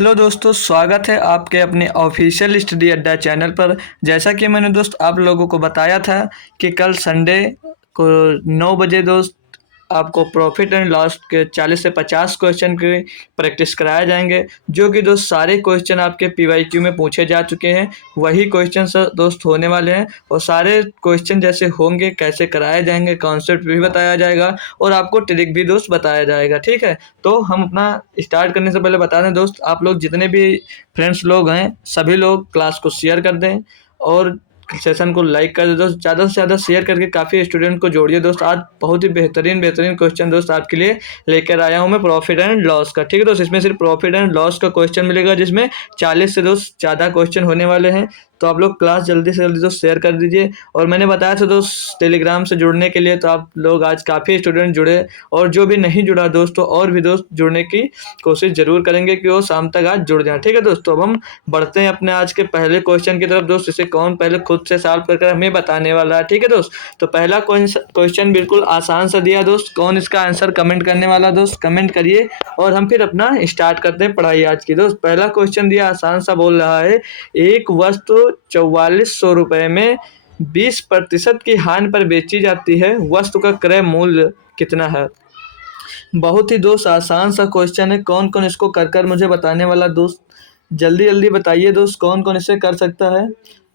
Hello दोस्तों, स्वागत है आपके अपने ऑफिशियल स्टडी अड्डा चैनल पर। जैसा कि मैंने दोस्त आप लोगों को बताया था कि कल संडे को 9 बजे दोस्त आपको प्रॉफिट एंड लॉस के 40 से 50 क्वेश्चन की प्रैक्टिस कराए जाएंगे, जो कि दोस्त सारे क्वेश्चन आपके पीवाईक्यू में पूछे जा चुके हैं। वही क्वेश्चन दोस्त होने वाले हैं और सारे क्वेश्चन जैसे होंगे, कैसे कराए जाएंगे, कॉन्सेप्ट भी बताया जाएगा और आपको ट्रिक भी दोस्त बताया जाएगा। ठीक है, तो हम अपना स्टार्ट करने से पहले बता दें दोस्त, आप लोग जितने भी फ्रेंड्स लोग हैं सभी लोग क्लास को शेयर कर दें और सेशन को लाइक कर दे दोस्त। ज़्यादा से ज़्यादा शेयर करके काफ़ी स्टूडेंट को जोड़िए दोस्त। आज बहुत ही बेहतरीन क्वेश्चन दोस्त आपके लिए लेकर आया हूँ मैं प्रॉफिट एंड लॉस का। ठीक है दोस्त, इसमें सिर्फ प्रॉफिट एंड लॉस का क्वेश्चन मिलेगा, जिसमें 40 से दोस्त ज़्यादा क्वेश्चन होने वाले हैं। तो आप लोग क्लास जल्दी से जल्दी दोस्त शेयर कर दीजिए। और मैंने बताया था दोस्त टेलीग्राम से जुड़ने के लिए, तो आप लोग आज काफ़ी स्टूडेंट जुड़े और जो भी नहीं जुड़ा दोस्तों और भी दोस्त जुड़ने की कोशिश ज़रूर करेंगे कि वो शाम तक आज जुड़ जाए। ठीक है दोस्तों, अब हम बढ़ते हैं अपने आज के पहले क्वेश्चन की तरफ दोस्त। इसे कौन पहले खुद से सॉल्व कर हमें बताने वाला है। ठीक है दोस्त, तो पहला क्वेश्चन बिल्कुल आसान सा दिया दोस्त। कौन इसका आंसर कमेंट करने वाला दोस्त कमेंट करिए और हम फिर अपना स्टार्ट करते हैं पढ़ाई आज की दोस्त। पहला क्वेश्चन दिया आसान सा, बोल रहा है एक वस्तु 4400 रुपए में 20% की हानि पर बेची जाती है, वस्तु का क्रय मूल्य कितना है। बहुत ही दोस्त आसान सा क्वेश्चन है। कौन कौन इसको कर कर मुझे बताने वाला दोस्त, जल्दी जल्दी बताइए दोस्त, कौन कौन इसे कर सकता है।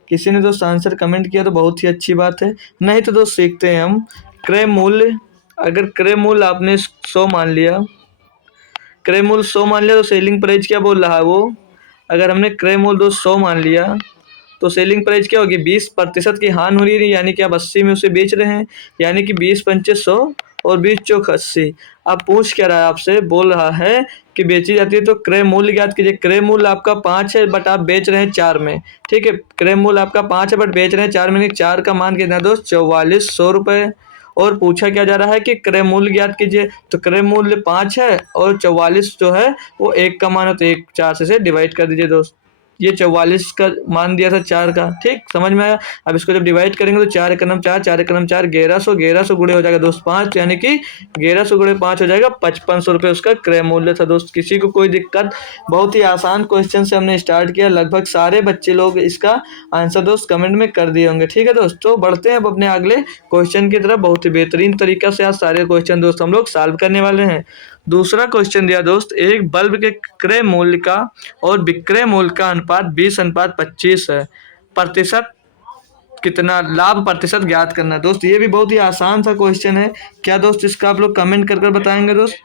किसी ने दोस्त आंसर कमेंट किया तो बहुत ही अच्छी बात है, नहीं तो दोस्त सीखते हैं हम। क्रय मूल्य, अगर क्रय मूल्य आपने 100 मान लिया, क्रय मूल्य 100 मान लिया तो सेलिंग प्राइस क्या बोल रहा है वो। अगर हमने क्रय मूल्य दोस्त 100 मान लिया तो सेलिंग प्राइस क्या होगी, 20% की हानि हो रही है, यानी कि आप 80 में उसे बेच रहे हैं, यानी कि 20 पंचे 100 और 20 चौक 80। अब पूछ क्या रहा है आपसे, बोल रहा है कि बेची जाती है तो क्रय मूल्य ज्ञात कीजिए। क्रय मूल्य आपका 5 है बट आप बेच रहे हैं 4 में। ठीक है, क्रय मूल्य आपका 5 है बट बेच रहे हैं 4 में, 4 का मान कितना दोस्त 4400 रुपये। और पूछा क्या जा रहा है कि क्रय मूल्य ज्ञात कीजिए, तो क्रय मूल्य 5 है और 44 जो है वो 1 का मान है, तो 1 4 से डिवाइड कर दीजिए दोस्त। ये 44 का मान दिया था 4 का। ठीक, समझ में आया। अब इसको जब डिवाइड करेंगे तो 4 एकम 4, 4 एकम 4, 1100 गुणे हो जाएगा दोस्त 5, यानी कि 1100 गुणे 5 हो जाएगा 5500 रुपये उसका क्रय मूल्य था दोस्त। किसी को कोई दिक्कत, बहुत ही आसान क्वेश्चन से हमने स्टार्ट किया, लगभग सारे बच्चे लोग इसका आंसर दोस्त कमेंट में कर दिए होंगे। ठीक है दोस्त, तो बढ़ते हैं अब अपने अगले क्वेश्चन की तरफ। बहुत ही बेहतरीन तरीका से आज सारे क्वेश्चन दोस्त हम लोग सॉल्व करने वाले हैं। दूसरा क्वेश्चन दिया दोस्त, एक बल्ब के क्रय मूल्य का और विक्रय मूल्य का अनुपात 20:25 है, प्रतिशत कितना, लाभ प्रतिशत ज्ञात करना है दोस्त। ये भी बहुत ही आसान सा क्वेश्चन है। क्या दोस्त इसका आप लोग कमेंट कर बताएंगे दोस्त,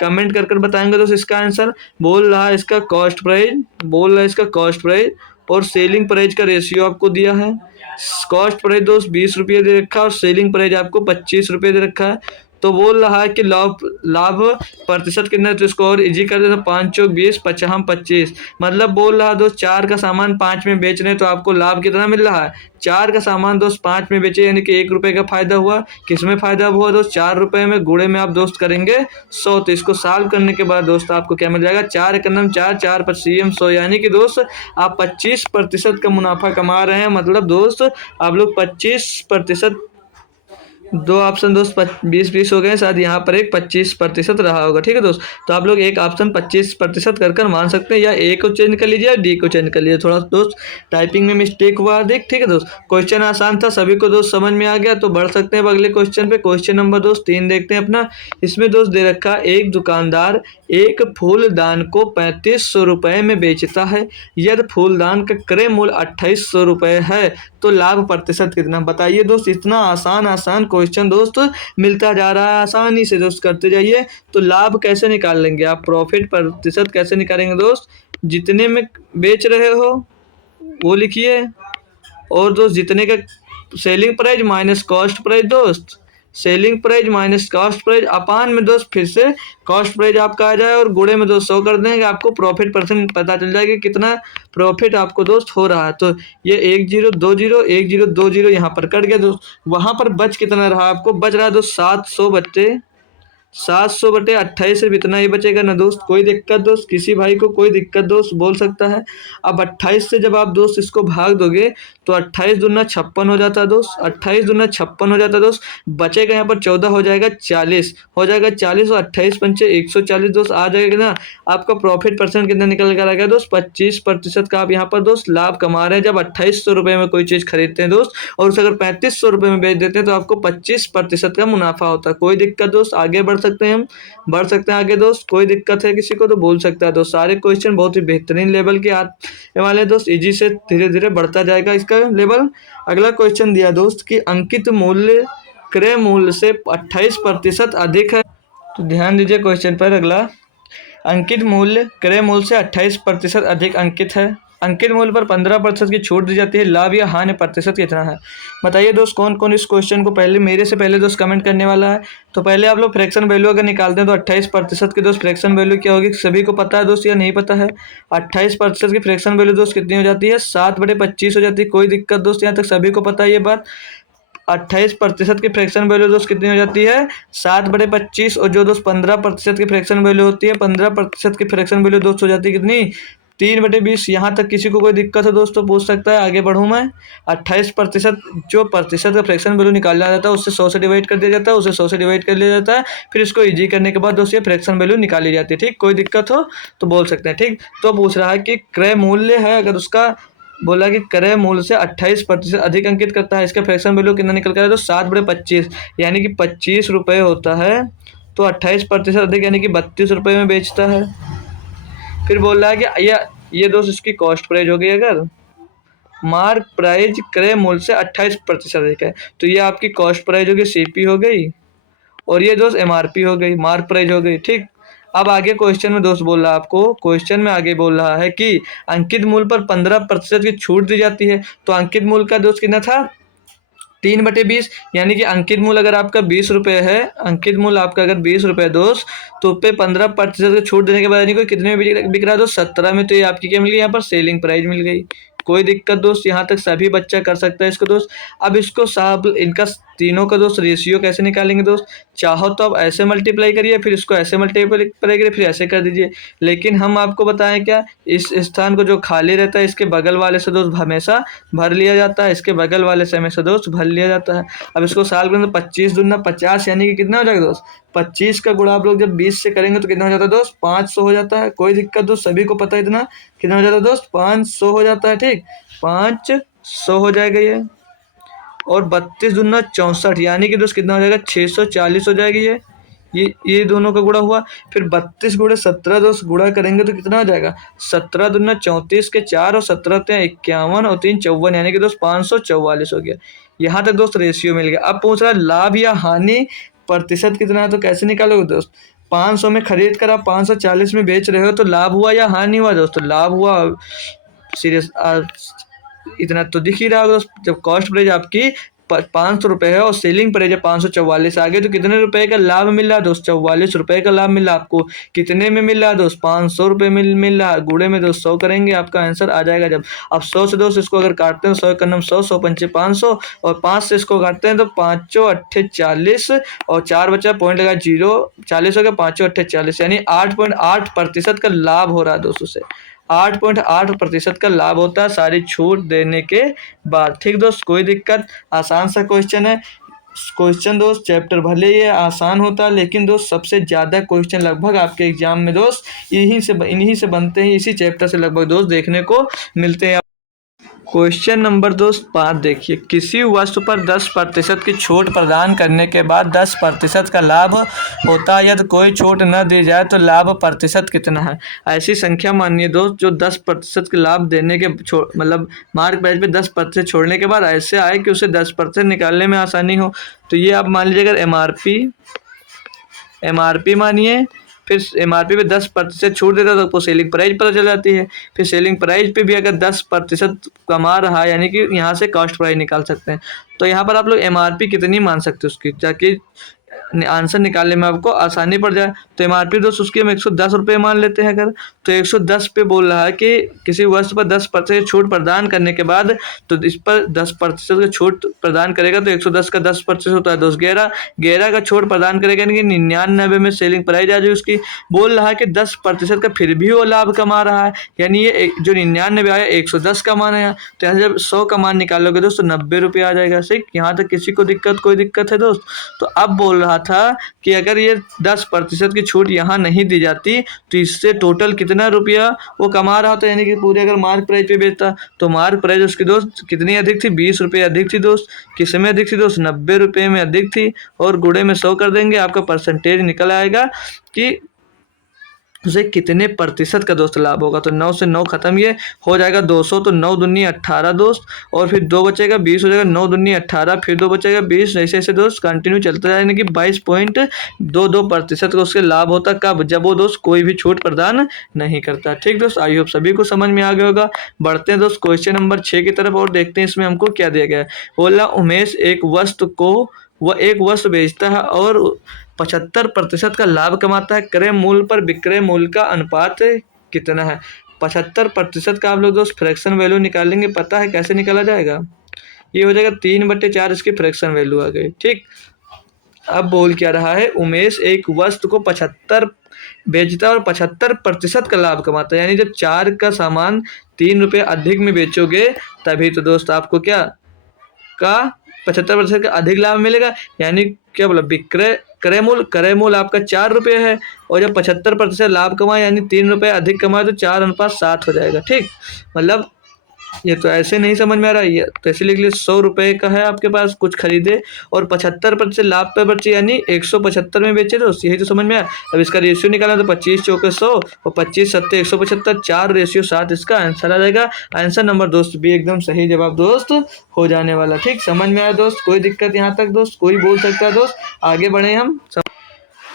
कमेंट कर बताएंगे दोस्त इसका आंसर। बोल रहा है इसका कॉस्ट प्राइस, बोल रहा है इसका कॉस्ट प्राइस और सेलिंग प्राइस का रेशियो आपको दिया है। कॉस्ट प्राइस दोस्त 20 रुपये दे रखा है और सेलिंग प्राइस आपको 25 रुपये दे रखा है। तो बोल रहा है कि लाभ लाभ प्रतिशत कितना है, तो इसको और इजी कर देते, 5 चौक 20, 55 25। मतलब बोल रहा है दोस्त 4 का सामान 5 में बेच रहे हैं तो आपको लाभ कितना मिल रहा है, 4 का सामान दोस्त 5 में बेचे, यानी कि 1 रुपये का फायदा हुआ। किसमें फायदा हुआ दोस्त, 4 रुपये में। गुणे में आप दोस्त करेंगे 100, तो इसको सॉल्व करने के बाद दोस्त आपको क्या मिल जाएगा, 4 एकम 4, 4 पर CM 100, यानी कि दोस्त आप 25% का मुनाफा कमा रहे हैं। मतलब दोस्त आप लोग 25%, दो ऑप्शन दोस्त 20-20 हो गए, शायद यहाँ पर एक 25% रहा होगा। ठीक है दोस्त, तो आप लोग एक ऑप्शन 25% कर मान सकते हैं, या ए को चेंज कर लीजिए या डी को चेंज कर लीजिए। थोड़ा दोस्त टाइपिंग में मिस्टेक हुआ देख। ठीक है दोस्त, क्वेश्चन आसान था, सभी को दोस्त समझ में आ गया, तो बढ़ सकते हैं अब अगले क्वेश्चन पे। क्वेश्चन नंबर दोस्त 3 देखते हैं अपना। इसमें दोस्त दे रखा, एक दुकानदार एक फूलदान को 3500 रुपये में बेचता है, यदि फूलदान का क्रय मूल्य 2800 रुपये है तो लाभ प्रतिशत कितना। बताइए दोस्त, इतना आसान क्वेश्चन दोस्त मिलता जा रहा है, आसानी से दोस्त करते जाइए। तो लाभ कैसे निकाल लेंगे आप, प्रॉफिट प्रतिशत कैसे निकालेंगे दोस्त, जितने में बेच रहे हो वो लिखिए, और दोस्त जितने का selling price minus cost price दोस्त, selling price minus cost price अपान में दोस्त फिर से कॉस्ट प्राइस आपका आ जाए और गुणे में दोस्त 100 कर देंगे, आपको प्रॉफिट परसेंट पता चल जाएगा कितना प्रॉफिट आपको दोस्त हो रहा है। तो ये 1020 यहाँ पर कट गया दोस्त, वहाँ पर बच कितना रहा, आपको बच रहा है दोस्त 700 बच्चे 700/28 सिर्फ इतना ही बचेगा ना दोस्त। कोई दिक्कत दोस्त, किसी भाई को कोई दिक्कत दोस्त बोल सकता है। अब 28 से जब आप दोस्त इसको भाग दोगे तो 28 दूना 56 हो जाता है दोस्त, 28 दूना 56 हो जाता है दोस्त। बचेगा यहाँ पर 14, हो जाएगा 40, हो जाएगा 40 और 28 पंचे 140 दोस्त आ जाएगा ना। आपका प्रॉफिट परसेंट कितना निकल कर आएगा दोस्त, 25% का आप यहाँ पर दोस्त लाभ कमा रहे हैं। जब 2800 रुपये में कोई चीज़ खरीदते हैं दोस्त और उसे अगर 3500 रुपये में बेच देते हैं तो आपको 25% का मुनाफा होता है। कोई दिक्कत दोस्त, आगे बढ़ सकते हैं, हम बढ़ सकते हैं आगे दोस्त। कोई दिक्कत है किसी को तो बोल सकता है दोस्त। सारे क्वेश्चन बहुत ही बेहतरीन लेवल के आने वाले दोस्त, इजी से धीरे धीरे बढ़ता जाएगा इसका लेवल। अगला क्वेश्चन दिया दोस्त कि अंकित मूल्य क्रय मूल्य से 28% अधिक है। तो ध्यान दीजिए क्वेश्चन पर। अगला, अंकित मूल्य क्रय मूल्य से 28% अधिक अंकित है। अंकित मूल्य पर 15% की छूट दी जाती है। लाभ या हानि प्रतिशत कितना है? बताइए दोस्त कौन कौन इस क्वेश्चन को पहले मेरे से पहले दोस्त कमेंट करने वाला है। तो पहले आप लोग फ्रैक्शन वैल्यू अगर निकालते हैं तो 28% की दोस्त फ्रैक्शन वैल्यू क्या होगी, सभी को पता है दोस्त या नहीं पता है? 28% की फ्रैक्शन वैल्यू दोस्त कितनी हो जाती है, 7/25 हो जाती है। कोई दिक्कत दोस्त, यहाँ तक सभी को पता है ये बात। 28% की फ्रैक्शन वैल्यू दोस्त कितनी हो जाती है, 7/25। और जो दोस्त 15% की फ्रैक्शन वैल्यू होती है, 15% की फ्रैक्शन वैल्यू दोस्त हो जाती है कितनी, 3/20। यहाँ तक किसी को कोई दिक्कत है दोस्तों पूछ सकता है, आगे बढ़ूँ मैं। 28% जो प्रतिशत का फ्रैक्शन वैल्यू निकाला जाता है उससे 100 से डिवाइड कर दिया जाता है, उससे 100 से डिवाइड कर लिया जाता है, फिर इसको इजी करने के बाद दोस्तों ये फ्रैक्शन वैल्यू निकाली जाती है। ठीक, कोई दिक्कत हो तो बोल सकते हैं। ठीक, तो पूछ रहा है कि क्रय मूल्य है, अगर उसका बोला कि क्रय मूल्य से 28% अधिक अंकित करता है, इसका फ्रैक्शन वैल्यू कितना निकल कर आया, तो 7/25 यानी कि 25 रुपये होता है। तो 28% अधिक यानी कि 32 रुपये में बेचता है। फिर बोल रहा है कि ये दोस्त इसकी कॉस्ट प्राइस हो गई। अगर मार्क प्राइस क्रय मूल्य से 28% अधिक है तो ये आपकी कॉस्ट प्राइस हो गई, सीपी हो गई, और ये दोस्त एमआरपी हो गई, मार्क प्राइस हो गई। ठीक, अब आगे क्वेश्चन में दोस्त बोल रहा है आपको, क्वेश्चन में आगे बोल रहा है कि अंकित मूल्य पर 15% की छूट दी जाती है। तो अंकित मूल्य का दोस्त कितना था, 3/20, यानी कि अंकित मूल्य अगर आपका 20 रुपये है, अंकित मूल्य आपका अगर 20 रुपये दोस्त, तो पे 15% की छूट देने के बाद यानी कोई कितने में बिक रहा है दोस्त, 17 में। तो ये आपकी क्या मिल गई, यहाँ पर सेलिंग प्राइस मिल गई। कोई दिक्कत दोस्त, यहाँ तक सभी बच्चा कर सकता है इसको दोस्त। अब इसको सब इनका तीनों का दोस्त रेशियो कैसे निकालेंगे दोस्त, चाहो तो आप ऐसे मल्टीप्लाई करिए, फिर इसको ऐसे मल्टीप्लाई करिए, फिर ऐसे कर दीजिए। लेकिन हम आपको बताएं क्या, इस स्थान को जो खाली रहता है इसके बगल वाले से दोस्त हमेशा भर लिया जाता है, इसके बगल वाले से हमेशा दोस्त भर लिया जाता है। अब इसको साल के अंदर 25 दूना 50 यानी कि कितना हो जाएगा दोस्त, 25 का गुणा आप लोग जब 20 से करेंगे तो कितना हो जाता है दोस्त, 500 हो जाता है। कोई दिक्कत दोस्त, सभी को पता है इतना, कितना हो जाता है दोस्त, 500 हो जाता है। ठीक, 500 हो जाएगा ये। और 32 दूना 64 यानी कि दोस्त कितना हो जाएगा, 640 हो जाएगी ये दोनों का गुणा हुआ। फिर 32 गुणे 17 दोस्त गुणा करेंगे तो कितना हो जाएगा, 17 दूना 34 के 4 और 17 51 और 3 54 यानी कि दोस्त 544 हो गया। यहाँ तक दोस्त रेशियो मिल गया। अब पूछ रहा है लाभ या हानि प्रतिशत कितना है, तो कैसे निकालोगे दोस्त, 500 में खरीद कर आप 540 में बेच रहे हो तो लाभ हुआ या हानि हुआ दोस्तों, लाभ हुआ। सीरियस इतना तो दिख ही रहा होगा दोस्त, जब कॉस्ट प्राइस आपकी 500 रुपये है और सेलिंग प्राइस है 544 आगे, तो कितने रुपए का लाभ मिल रहा है दोस्त, 44 रुपये का लाभ मिल रहा है आपको। कितने में मिल रहा है दोस्त, 500 रुपये मिल रहा है। गुणे में दोस्त 100 करेंगे, आपका आंसर आ जाएगा जब। अब 100 से दोस्त इसको अगर काटते हैं 100 का नम 100, 100 पंचे 500 और 5 से इसको काटते हैं तो 5 अट्ठे 40 और 4 बचा पॉइंट लगा 0, 40 हो गया, 5 अट्ठे 40 यानी 8.8% का लाभ हो रहा है दोस्तों से। 8.8% का लाभ होता है सारी छूट देने के बाद। ठीक दोस्त, कोई दिक्कत, आसान सा क्वेश्चन है। क्वेश्चन दोस्त चैप्टर भले ये आसान होता है लेकिन दोस्त सबसे ज़्यादा क्वेश्चन लगभग आपके एग्जाम में दोस्त इन्हीं से बनते हैं, इसी चैप्टर से लगभग दोस्त देखने को मिलते हैं। क्वेश्चन नंबर दोस्त 5 देखिए, किसी वस्तु पर 10% की छूट प्रदान करने के बाद 10% का लाभ होता है, यदि कोई छूट न दी जाए तो लाभ प्रतिशत कितना है। ऐसी संख्या मानिए दोस्त जो 10% के लाभ देने के मतलब मार्क प्राइस पे 10% छोड़ने के बाद ऐसे आए कि उसे 10% निकालने में आसानी हो। तो ये आप मान लीजिए अगर एमआरपी मानिए, फिर एमआरपी पे 10% छूट देता है तो आपको सेलिंग प्राइस पता चल जाती है। फिर सेलिंग प्राइस पे भी अगर 10% कमा रहा है यानी कि यहाँ से कॉस्ट प्राइस निकाल सकते हैं। तो यहाँ पर आप लोग एमआरपी कितनी मान सकते हो उसकी, ताकि आंसर निकालने में आपको आसानी पड़ जाए। तो एमआरपी दोस्त उसकी हम 110 रुपये मान लेते हैं अगर, तो 110 पे बोल रहा है कि किसी वस्तु पर 10% छूट प्रदान करने के बाद, तो इस पर 10% का छूट प्रदान करेगा, तो 110 का 10% होता है दोस्त 11, 11 का छूट प्रदान करेगा, यानी कि 99 में सेलिंग प्राइस आ जाएगी उसकी। बोल रहा है कि 10% का फिर भी वो लाभ कमा रहा है, यानी ये जो 99 आया 110 का मान आया, तो यहाँ जब 100 का मान निकालोगे दोस्त तो 90 रुपये आ जाएगा। सही, यहाँ तक किसी को कोई दिक्कत है दोस्त? तो अब बोल रहा था कि अगर ये 10% की छूट यहाँ नहीं दी जाती तो इससे टोटल कितना रुपया वो कमा रहा था, यानी कि पूरे अगर मार्क प्राइस पे बेचता तो मार्क प्राइस उसकी दोस्त कितनी अधिक थी, 20 रुपये अधिक थी दोस्त। किस में अधिक थी दोस्त? 90 रुपये में अधिक थी। और गुणे में 100 कर देंगे, आपका परसेंटेज निकल आएगा कि उसे कितने प्रतिशत का दोस्त लाभ होगा। तो 9 से 9 खत्म, ये हो जाएगा 200, तो 9 दूनी 18 दोस्त, और फिर 2 बचेगा 20 हो जाएगा, 9 दूनी 18, फिर 2 बचेगा 20, ऐसे ऐसे दोस्त कंटिन्यू चलता जाए, यानी कि 22.22% का उसके लाभ होता। कब? जब वो दोस्त कोई भी छूट प्रदान नहीं करता। ठीक दोस्त, आई होप सभी को समझ में आ गया होगा। बढ़ते हैं दोस्त क्वेश्चन नंबर 6 की तरफ और देखते हैं इसमें हमको क्या दिया गया है। बोला उमेश एक वस्तु बेचता है और 75% का लाभ कमाता है, क्रय मूल्य पर विक्रय मूल्य का अनुपात कितना है? 75% का आप लोग दोस्त फ्रैक्शन वैल्यू निकालेंगे, पता है कैसे निकाला जाएगा? ये हो जाएगा 3/4 इसकी फ्रैक्शन वैल्यू आ गई। ठीक, अब बोल क्या रहा है, उमेश एक वस्तु को 75 बेचता है और 75% का लाभ कमाता है, यानी जब 4 का सामान 3 रुपये अधिक में बेचोगे तभी तो दोस्त आपको क्या का 75% का अधिक लाभ मिलेगा। यानी क्या बोला, क्रय मूल्य आपका 4 रुपये है, और जब 75% लाभ कमाए यानी 3 रुपये अधिक कमाए तो 4:7 हो जाएगा। ठीक, मतलब ये तो ऐसे नहीं समझ में आ रहा है, ये तो ऐसे लिख लीजिए 100 रुपये का है आपके पास, कुछ खरीदे और 75% लाभ पे बचे, यानी 175 में बेचे, तो यही तो समझ में आया। अब इसका रेशियो निकाला तो 25 चौके 100 और 25 सत्ते 175, 4:7 इसका आंसर आ जाएगा। आंसर नंबर दोस्त भी एकदम सही जवाब दोस्त हो जाने वाला। ठीक, समझ में आया दोस्त? कोई दिक्कत यहाँ तक दोस्त? कोई बोल सकता है दोस्त? आगे बढ़े हम।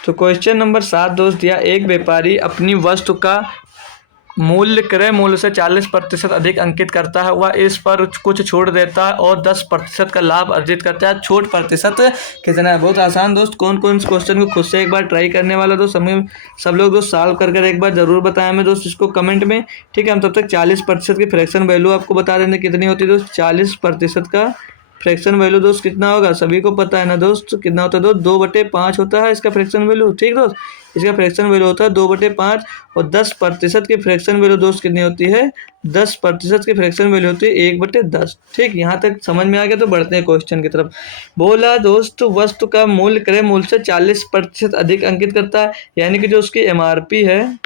तो क्वेश्चन नंबर 7 दोस्त दिया, एक व्यापारी अपनी वस्तु का मूल्य क्रय मूल्य से 40% अधिक अंकित करता है, वह इस पर कुछ छूट देता है और 10% का लाभ अर्जित करता है। छूट प्रतिशत कितना है? बहुत आसान दोस्त। कौन कौन इस क्वेश्चन को खुद से एक बार ट्राई करने वाला दोस्त सब लोग दोस्त सॉल्व कर एक बार जरूर बताएं हमें दोस्त इसको कमेंट में। ठीक है, हम तब तक 40% की फ्रैक्शन वैल्यू आपको बता देंगे कितनी होती है दोस्त। 40% का फ्रैक्शन वैल्यू दोस्त कितना होगा? सभी को पता है ना दोस्त, कितना होता है दोस्त? 2/5 होता है इसका फ्रैक्शन वैल्यू। ठीक दोस्त, इसका फ्रैक्शन वैल्यू होता है 2/5, और 10% की फ्रैक्शन वैल्यू दोस्त कितनी होती है? 10% की फ्रैक्शन वैल्यू होती है 1/10। ठीक, यहाँ तक समझ में आ गया। तो बढ़ते हैं क्वेश्चन की तरफ। बोला दोस्त वस्तु का मूल्य क्रय मूल्य से 40% अधिक अंकित करता है, यानी कि जो उसकी एमआरपी है,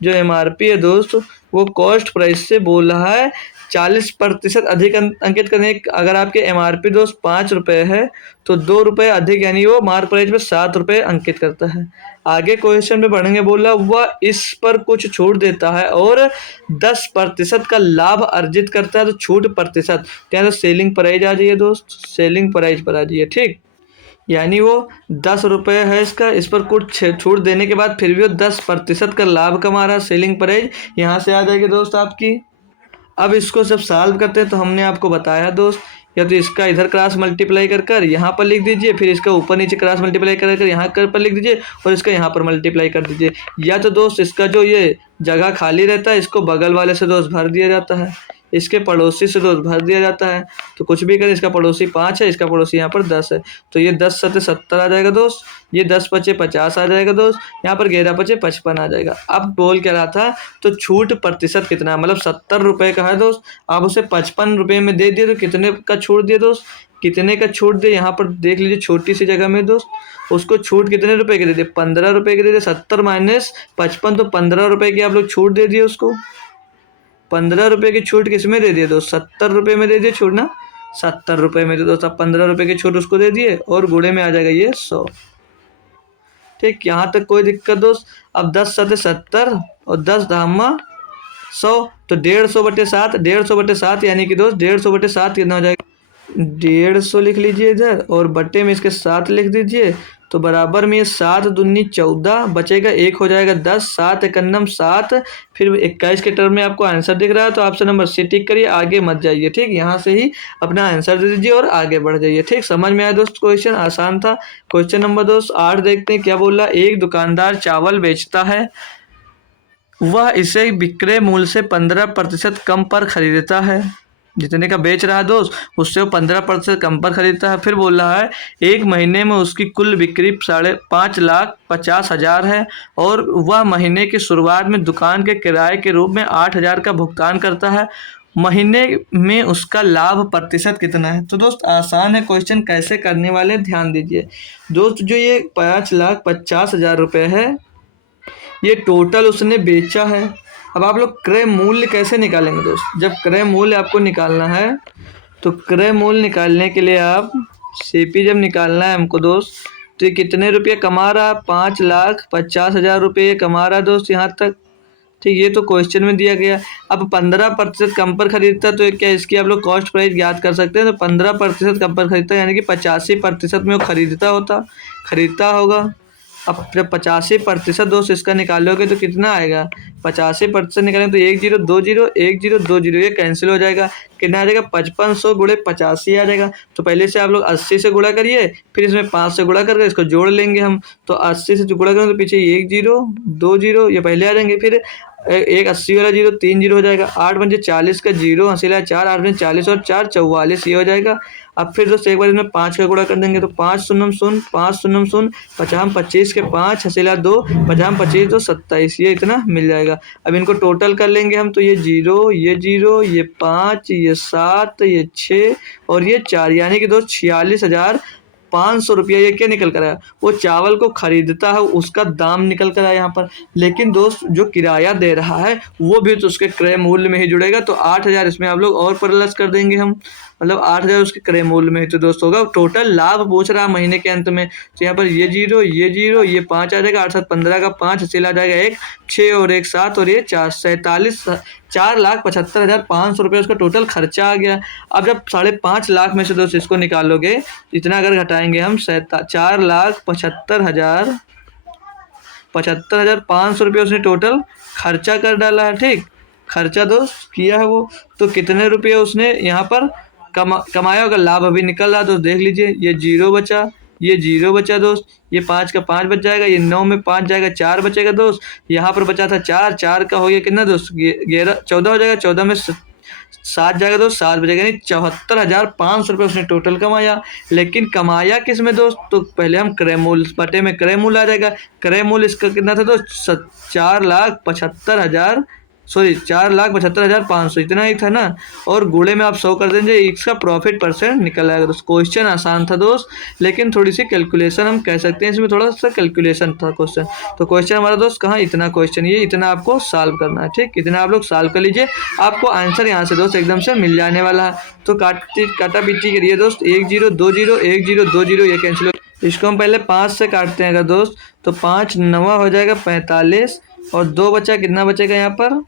जो एमआरपी है दोस्त, वो कॉस्ट प्राइस से बोल रहा है 40% अधिक अंकित करने। अगर आपके एमआरपी दोस्त 5 रुपये है तो 2 रुपये अधिक, यानी वो मार्क प्राइस में 7 रुपये अंकित करता है। आगे क्वेश्चन पे बढ़ेंगे। बोला वह इस पर कुछ छूट देता है और 10% का लाभ अर्जित करता है, तो छूट प्रतिशत क्या है? सेलिंग प्राइस आ जाइए दोस्त, सेलिंग प्राइस पर आ जाइए। ठीक, यानी वो 10 रुपये है इसका, इस पर कुछ छूट देने के बाद फिर भी वो 10% का लाभ कमा रहा है, सेलिंग प्राइस यहाँ से आ जाएगी दोस्त आपकी। अब इसको जब सॉल्व करते हैं तो हमने आपको बताया दोस्त, या तो इसका इधर क्रॉस मल्टीप्लाई कर कर यहाँ पर लिख दीजिए, फिर इसका ऊपर नीचे क्रॉस मल्टीप्लाई कर कर यहाँ पर लिख दीजिए, और इसका यहाँ पर मल्टीप्लाई कर दीजिए। या तो दोस्त इसका जो ये जगह खाली रहता है इसको बगल वाले से दोस्त भर दिया जाता है, इसके पड़ोसी से दोस्त भर दिया जाता है। तो कुछ भी करें, इसका पड़ोसी 5 है, इसका पड़ोसी यहाँ पर 10 है, तो ये 10 सत्ते 70 आ जाएगा दोस्त, ये 10 पचे 50 आ जाएगा दोस्त, यहाँ पर 11 पचे 55 आ जाएगा। अब बोल क्या रहा था, तो छूट प्रतिशत कितना है? मतलब 70 रुपये का है दोस्त, आप उसे 55 रुपये में दे दिए तो कितने का छूट दिए दोस्त? कितने का छूट दे? यहाँ पर देख लीजिए छोटी सी जगह में दोस्त, उसको छूट कितने रुपए की दे दिए? 15 रुपये की दे दिए। 70 माइनस 55 तो 15 रुपये की आप लोग छूट दे दिए उसको। 15 रुपये की छूट किस में दे दिए दोस्त? 70 रुपये में दे दिए छूट ना, 70 रुपये में दे दोस्त। अब 15 रुपये की छूट उसको दे दिए और गुणे में आ जाएगा ये 100। ठीक, यहाँ तक कोई दिक्कत दोस्त? अब 10 सत्ते 70 और 10 धामा 100, तो 150/7, 150/7 यानी कि दोस्त 150/7 कितना हो जाएगा? 150 लिख लीजिए इधर, और बट्टे में इसके 7 लिख दीजिए, तो बराबर में ये 7 दूनी 14 बचेगा, एक हो जाएगा 10, 7 एकन्नम 7, फिर 21 के टर्म में आपको आंसर दिख रहा है तो ऑप्शन नंबर सी टिक करिए, आगे मत जाइए। ठीक, यहाँ से ही अपना आंसर दे दीजिए और आगे बढ़ जाइए। ठीक, समझ में आया दोस्त? क्वेश्चन आसान था। क्वेश्चन नंबर दोस्त 8 देखते हैं क्या बोला। एक दुकानदार चावल बेचता है, वह इसे विक्रय मूल्य से 15% कम पर खरीदता है। जितने का बेच रहा है दोस्त, उससे वो 15% कम पर खरीदता है। फिर बोल रहा है एक महीने में उसकी कुल बिक्री 5,50,000 है और वह महीने की शुरुआत में दुकान के किराए के रूप में 8,000 का भुगतान करता है। महीने में उसका लाभ प्रतिशत कितना है? तो दोस्त आसान है क्वेश्चन, कैसे करने वाले हैं, ध्यान दीजिए दोस्त। जो ये 5,50,000 रुपये है, ये टोटल उसने बेचा है। अब आप लोग क्रय मूल्य कैसे निकालेंगे दोस्त? जब क्रय मूल्य आपको निकालना है तो क्रय मूल्य निकालने के लिए आप सीपी जब निकालना है हमको दोस्त, तो ये कितने रुपये कमा रहा है? 5,50,000 रुपये कमा रहा है दोस्त यहाँ तक। ठीक, ये तो क्वेश्चन में दिया गया। अब 15% कम पर खरीदता है तो क्या इसकी आप लोग कॉस्ट प्राइस ज्ञात कर सकते हैं? तो 15% कम पर खरीदता है यानी कि 85% में वो खरीदता होगा। अब जब 85% दोस्त इसका निकालोगे तो कितना आएगा? 85% निकालेंगे तो 1,020,1,020 ये कैंसिल हो जाएगा। कितना आ जाएगा? 5500 गुणे 85 आ जाएगा। तो पहले से आप लोग 80 से गुणा करिए, फिर इसमें 5 से गुणा करके इसको जोड़ लेंगे हम। तो 80 से जो गुणा करेंगे तो पीछे 1,020 ये पहले आ जाएंगे, फिर एक 80 वाला 0 3 जीरो हो जाएगा। 8 पंजे 40 का 0 हंसीला 4, 8 पंजे 40 और 4 44 ये हो जाएगा। अब फिर दोस्त एक बार इसमें 5 का गुणा कर देंगे तो 5 शून्यम शून्य 5 शून्यम शून्य 50 25 के 5 हसीला 2 50 25 तो 27 ये इतना मिल जाएगा। अब इनको टोटल कर लेंगे हम तो ये 0 ये 5 ये 7 ये 6 और ये 4 यानी कि दोस्त 46,500 रुपया ये क्या निकल कर आया? वो चावल को खरीदता है उसका दाम निकल कर आया यहाँ पर। लेकिन दोस्त जो किराया दे रहा है वो भी तो उसके क्रय मूल्य में ही जुड़ेगा, तो 8,000 इसमें आप लोग और प्लस कर देंगे हम, मतलब 8,000 उसके क्रय मूल्य में ही तो दोस्त होगा। टोटल लाभ पूछ रहा है महीने के अंत में, तो यहाँ पर ये 0 ये 5 आ जाएगा, 8 7 15 का 5 हसीला आ जाएगा 1 6 और 1 7 और ये 4 47 4,75,500 रुपये उसका टोटल खर्चा आ गया। अब जब 5.5 लाख में से दोस्त इसको निकालोगे, इतना अगर घटाएंगे हम 4,75,500 रुपये उसने टोटल खर्चा कर डाला है। ठीक, खर्चा दोस्त किया है वो, तो कितने रुपये उसने यहाँ पर कमाया होगा? लाभ अभी निकल रहा दोस्त, देख लीजिए ये 0 बचा, ये 0 बचा दोस्त, ये 5 का 5 बच जाएगा, ये 9 में 5 जाएगा 4 बचेगा दोस्त, यहाँ पर बचा था 4 का हो गया कितना दोस्त? 14 हो जाएगा, 14 में 7 जाएगा दोस्त, 7 बचेगा, यानी 74,500 रुपये उसने टोटल कमाया। लेकिन कमाया किस में दोस्त? तो पहले हम क्रय मूल्य बटे में क्रय मूल्य आ जाएगा। क्रय मूल्य इसका कितना था दोस्त? 4,75,500 इतना ही था ना, और गुणे में आप 100 कर देंगे, इसका प्रॉफिट परसेंट निकल आएगा दोस्त। क्वेश्चन आसान था दोस्त, लेकिन थोड़ी सी कैलकुलेशन हम कह सकते हैं, इसमें थोड़ा सा कैलकुलेशन था क्वेश्चन। तो क्वेश्चन हमारा दोस्त कहाँ? इतना क्वेश्चन, ये इतना आपको सॉल्व करना है। ठीक, इतना आप लोग सॉल्व कर लीजिए, आपको आंसर यहाँ से दोस्त एकदम से मिल जाने वाला है। तो काटा पीटी करिए दोस्त, 1,020 1,020 ये कैंसिल। इसको हम पहले 5 से काटते हैं अगर दोस्त, तो 5 9 हो जाएगा 45 और 2 बचा, कितना बचेगा यहाँ पर?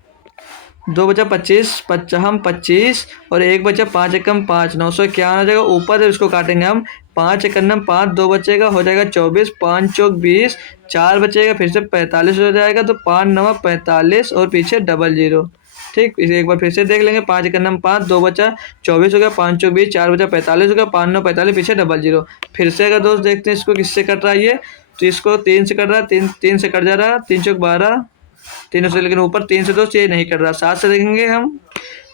2 बचा 25 25 और 1 बचा 5 एकम 5 951 आ जाएगा। ऊपर से इसको काटेंगे हम 5 एकन्नम 5 2 बचेगा, हो जाएगा 24 5 चौक 20 4 बचेगा, फिर से 45 हो जाएगा, तो 5 9 45 और पीछे 00। ठीक, इसे एक बार फिर से देख लेंगे, 5 एकन्नम 5 2 बचा 24 हो गया, 5 चौक 20 4 बचा 45 हो गया, 5 9 45 पीछे 00। फिर से अगर दोस्त देखते हैं इसको किससे कट रहा है ये, तो इसको 3 से कट रहा है, 3 से कट जा रहा है, 3 चौक 12 3 से, लेकिन ऊपर 3 से दोस्त ये नहीं कट रहा। 7 से देखेंगे हम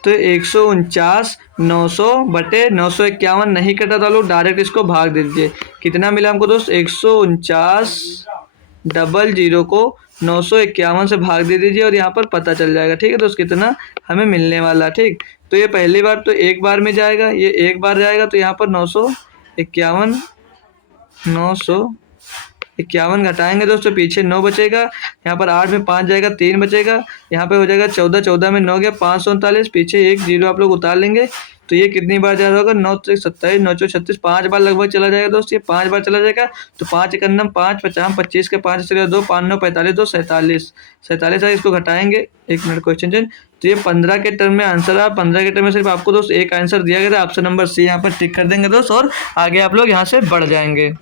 तो 149 900 बटे 951 नहीं कटा, तो लोग डायरेक्ट इसको भाग दे दीजिए। कितना मिला हमको दोस्त? 149 00 को 951 से भाग दे दीजिए और यहाँ पर पता चल जाएगा। ठीक है दोस्त, कितना हमें मिलने वाला। ठीक, तो ये पहली बार तो एक बार में जाएगा, ये एक बार जाएगा, तो यहाँ पर 951 घटाएंगे दोस्तों, पीछे 9 बचेगा, यहाँ पर 8 में 5 जाएगा 3 बचेगा, यहाँ पे हो जाएगा 14 14 में 9 गया 539, पीछे 1 0 आप लोग उतार लेंगे, तो ये कितनी बार जा रहा होगा? 9 से 27 9 से 36 5 बार लगभग चला जाएगा दोस्त, ये 5 बार चला जाएगा। तो 5 एकन्नम 5 50 25 के 5 से 2 5 9 45 2 47 है, इसको घटाएंगे। 1 मिनट क्वेश्चन चेंज, तो ये 15 के टर्म में आंसर है। 15 के टर्म में सिर्फ आपको दोस्त एक आंसर दिया गया था, ऑप्शन नंबर सी यहाँ पर टिक कर देंगे दोस्त और आगे आप लोग यहाँ से बढ़ जाएंगे।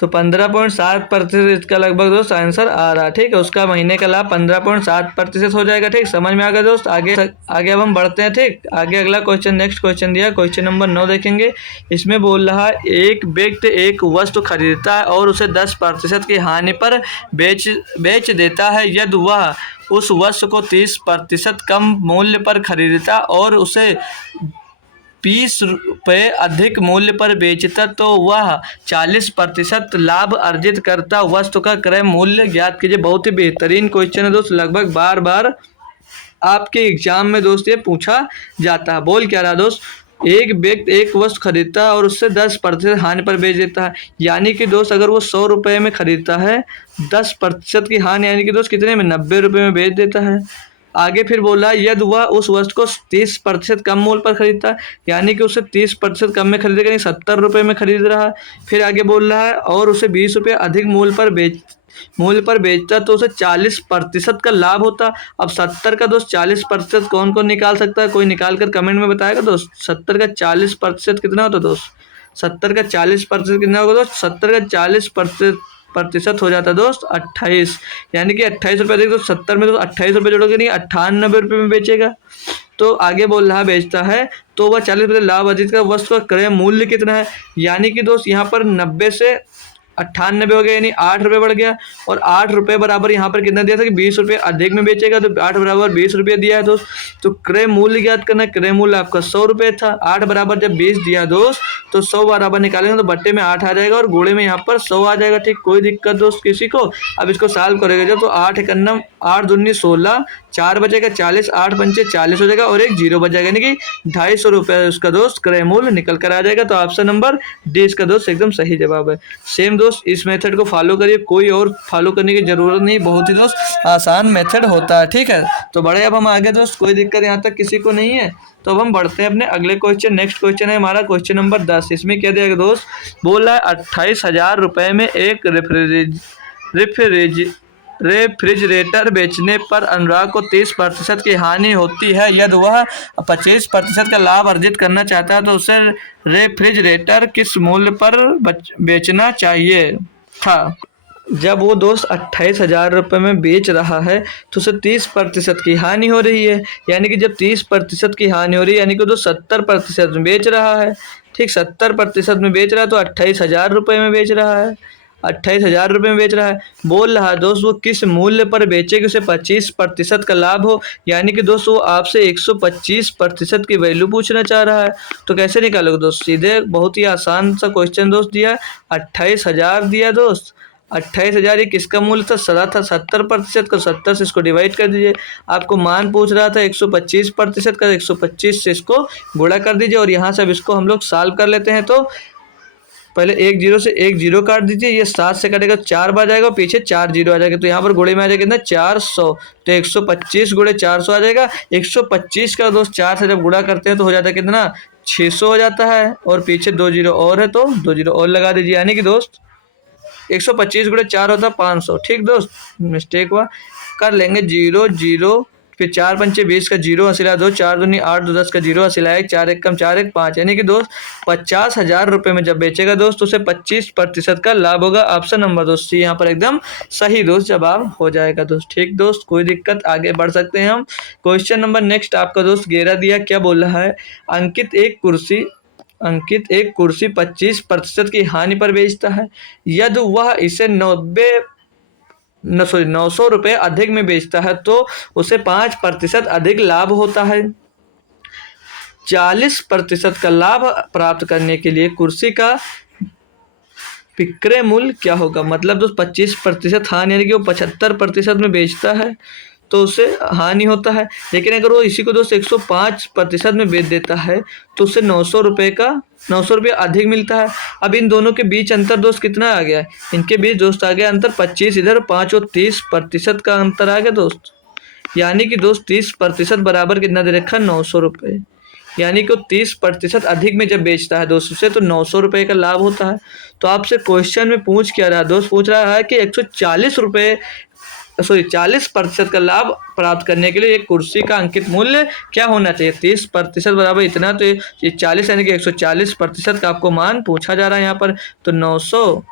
तो 15.7% इसका लगभग दोस्त आंसर आ रहा है। ठीक है, उसका महीने का लाभ 15.7% हो जाएगा। ठीक, समझ में आ गया दोस्त। आगे आगे अब हम बढ़ते हैं। ठीक, आगे अगला क्वेश्चन, नेक्स्ट क्वेश्चन दिया, क्वेश्चन नंबर 9 देखेंगे। इसमें बोल रहा है एक व्यक्ति एक वस्तु खरीदता है और उसे 10% की हानि पर बेच देता है। यदि वह उस वस्तु को 30% कम मूल्य पर खरीदता और उसे 20 रुपये अधिक मूल्य पर बेचता तो वह 40% लाभ अर्जित करता। वस्तु का क्रय मूल्य ज्ञात कीजिए। बहुत ही बेहतरीन क्वेश्चन है दोस्त, लगभग बार बार आपके एग्जाम में दोस्त ये पूछा जाता है। बोल क्या रहा दोस्त, एक व्यक्ति एक वस्तु खरीदता है और उससे 10% हानि पर बेच देता है। यानी कि दोस्त अगर वो 100 रुपये में खरीदता है, 10% की हानि यानी कि दोस्त कितने में, 90 रुपये में बेच देता है। आगे फिर बोला यदि वह उस वस्तु को 30% कम मूल्य पर खरीदता है, यानी कि उसे 30% कम में खरीदेगा, यानी 70 रुपये में खरीद रहा है। फिर आगे बोल रहा है और उसे 20 रुपये अधिक मूल्य पर बेचता तो उसे 40% का लाभ होता। अब 70 का दोस्त 40% कौन कौन निकाल सकता है, कोई निकाल कर कमेंट में बताएगा दोस्त। 70 का 40% कितना होता दोस्त, 70 का 40% कितना होगा दोस्त, 70 का 40% हो जाता है दोस्त 28, यानी कि 28 रुपये अधिक। तो 70 में तो 28 रुपये जोड़ोगे नहीं, 98 रुपये में बेचेगा। तो आगे बोल रहा बेचता है तो वह 40% लाभ अर्जित का। वस्तु का क्रय मूल्य कितना है, यानी कि दोस्त यहाँ पर 90 से 98 हो गया, यानी 8 रुपये बढ़ गया। और 8 रुपये बराबर यहाँ पर कितना दिया था कि 20 रुपये अधिक में बेचेगा, तो 8 बराबर 20 रुपये दिया है दोस्त। तो क्रय मूल्य ज्ञात करना है। क्रय मूल्य आपका 100 रुपये था। 8 बराबर जब 20 दिया दोस्त तो 100 बराबर निकालेंगे तो बट्टे में 8 आ जाएगा और गोले में यहाँ पर 100 आ जाएगा। ठीक, कोई दिक्कत दोस्त किसी को। अब इसको सॉल्व करेगा जब तो 8 एकन्नम 8 दूनी 16, 4 बचेगा 40, 8 पंचे 40 हो जाएगा और एक जीरो बच जाएगा, यानी कि 250 रुपये उसका दोस्त क्रय मूल्य निकल कर आ जाएगा। तो ऑप्शन नंबर डी इसका दोस्त एकदम सही जवाब है। सेम दोस्त इस मेथड को फॉलो करिए, कोई और फॉलो करने की जरूरत नहीं, बहुत ही दोस्त आसान मेथड होता है। ठीक है, तो बड़े अब हम आगे दोस्त, कोई दिक्कत यहाँ तक किसी को नहीं है। तो अब हम बढ़ते हैं अपने अगले क्वेश्चन। नेक्स्ट क्वेश्चन है हमारा क्वेश्चन नंबर 10। इसमें क्या दिया गया दोस्त, बोल रहा है 28,000 रुपये में एक रेफ्रिजरेटर बेचने पर अनुराग को 30% की हानि होती है। यदि वह 25% का लाभ अर्जित करना चाहता है तो उसे रेफ्रिजरेटर किस मूल्य पर बेचना चाहिए था। जब वो दोस्त 28,000 रुपये में बेच रहा है तो उसे 30% की हानि हो रही है। यानी कि जब 30% की हानि हो रही है यानी कि वो 70% में बेच रहा है। ठीक, 70% में बेच रहा है तो 28,000 रुपये में बेच रहा है, 28,000 रुपये में बेच रहा है। बोल रहा है दोस्त वो किस मूल्य पर बेचे कि उसे 25% का लाभ हो। यानी कि दोस्त वो आपसे 125% की वैल्यू पूछना चाह रहा है। तो कैसे निकालोगे दोस्त, सीधे बहुत ही आसान सा क्वेश्चन दोस्त दिया, 28,000 दिया दोस्त। 28,000 ये किसका मूल्य था, सदा था 70% का, 70 से इसको डिवाइड कर दीजिए। आपको मान पूछ रहा था 125% का, 125 से इसको गुणा कर दीजिए और यहाँ से अब इसको हम लोग सॉल्व कर लेते हैं। तो पहले एक जीरो से एक जीरो काट दीजिए, ये 7 से कटेगा 4 बार जाएगा, पीछे 4 जीरो आ जाएगा, तो यहाँ पर गुणे में आ जाएगा कितना 400। तो 125 गुणे 400 आ जाएगा। 125 का दोस्त 4 से जब गुणा करते हैं तो हो जाता है कितना 600 हो जाता है, और पीछे 2 जीरो और है तो 2 जीरो और लगा दीजिए, यानी कि दोस्त 125 गुणे 4 होता है 500। ठीक दोस्त, मिस्टेक हुआ, कर लेंगे 0 0, फिर 4 पंचे 20 का जीरो हसीला 2, 4 दूनी 8, 2 10 का जीरो हसीला 1, 4 एक कम 4 1 5, यानी कि दोस्त 50,000 रुपये में जब बेचेगा दोस्त उसे 25% का लाभ होगा। ऑप्शन नंबर दोस्त सी यहाँ पर एकदम सही दोस्त जवाब हो जाएगा दोस्त। ठीक दोस्त, कोई दिक्कत, आगे बढ़ सकते हैं हम। क्वेश्चन नंबर नेक्स्ट आपका दोस्त 11 दिया, क्या बोल रहा है, अंकित एक कुर्सी 25% की हानि पर बेचता है। यदि वह इसे 900 रुपये अधिक में बेचता है तो उसे 5% अधिक लाभ होता है। 40% का लाभ प्राप्त करने के लिए कुर्सी का विक्रय मूल्य क्या होगा। मतलब दोस्त 25% हानि, यानी कि वो 75% में बेचता है तो उसे हानि होता है। लेकिन अगर वो इसी को दोस्त 105% में बेच देता है तो उसे 900 रुपये अधिक मिलता है। अब इन दोनों के बीच अंतर दोस्त कितना आ गया है, इनके बीच दोस्त आ गया अंतर 25 इधर, 5 और 30% का अंतर आ गया दोस्त। यानी कि दोस्त 30% बराबर कितना दे रखा, 900 रुपये। यानी कि 30% अधिक में जब बेचता है दोस्त उसे तो 900 रुपये का लाभ होता है। तो आपसे क्वेश्चन में पूछ क्या रहा दोस्त, पूछ रहा है कि 40% का लाभ प्राप्त करने के लिए एक कुर्सी का अंकित मूल्य क्या होना चाहिए। 30% बराबर इतना, तो ये 40 यानी कि 140% का आपको मान पूछा जा रहा है यहाँ पर। तो 900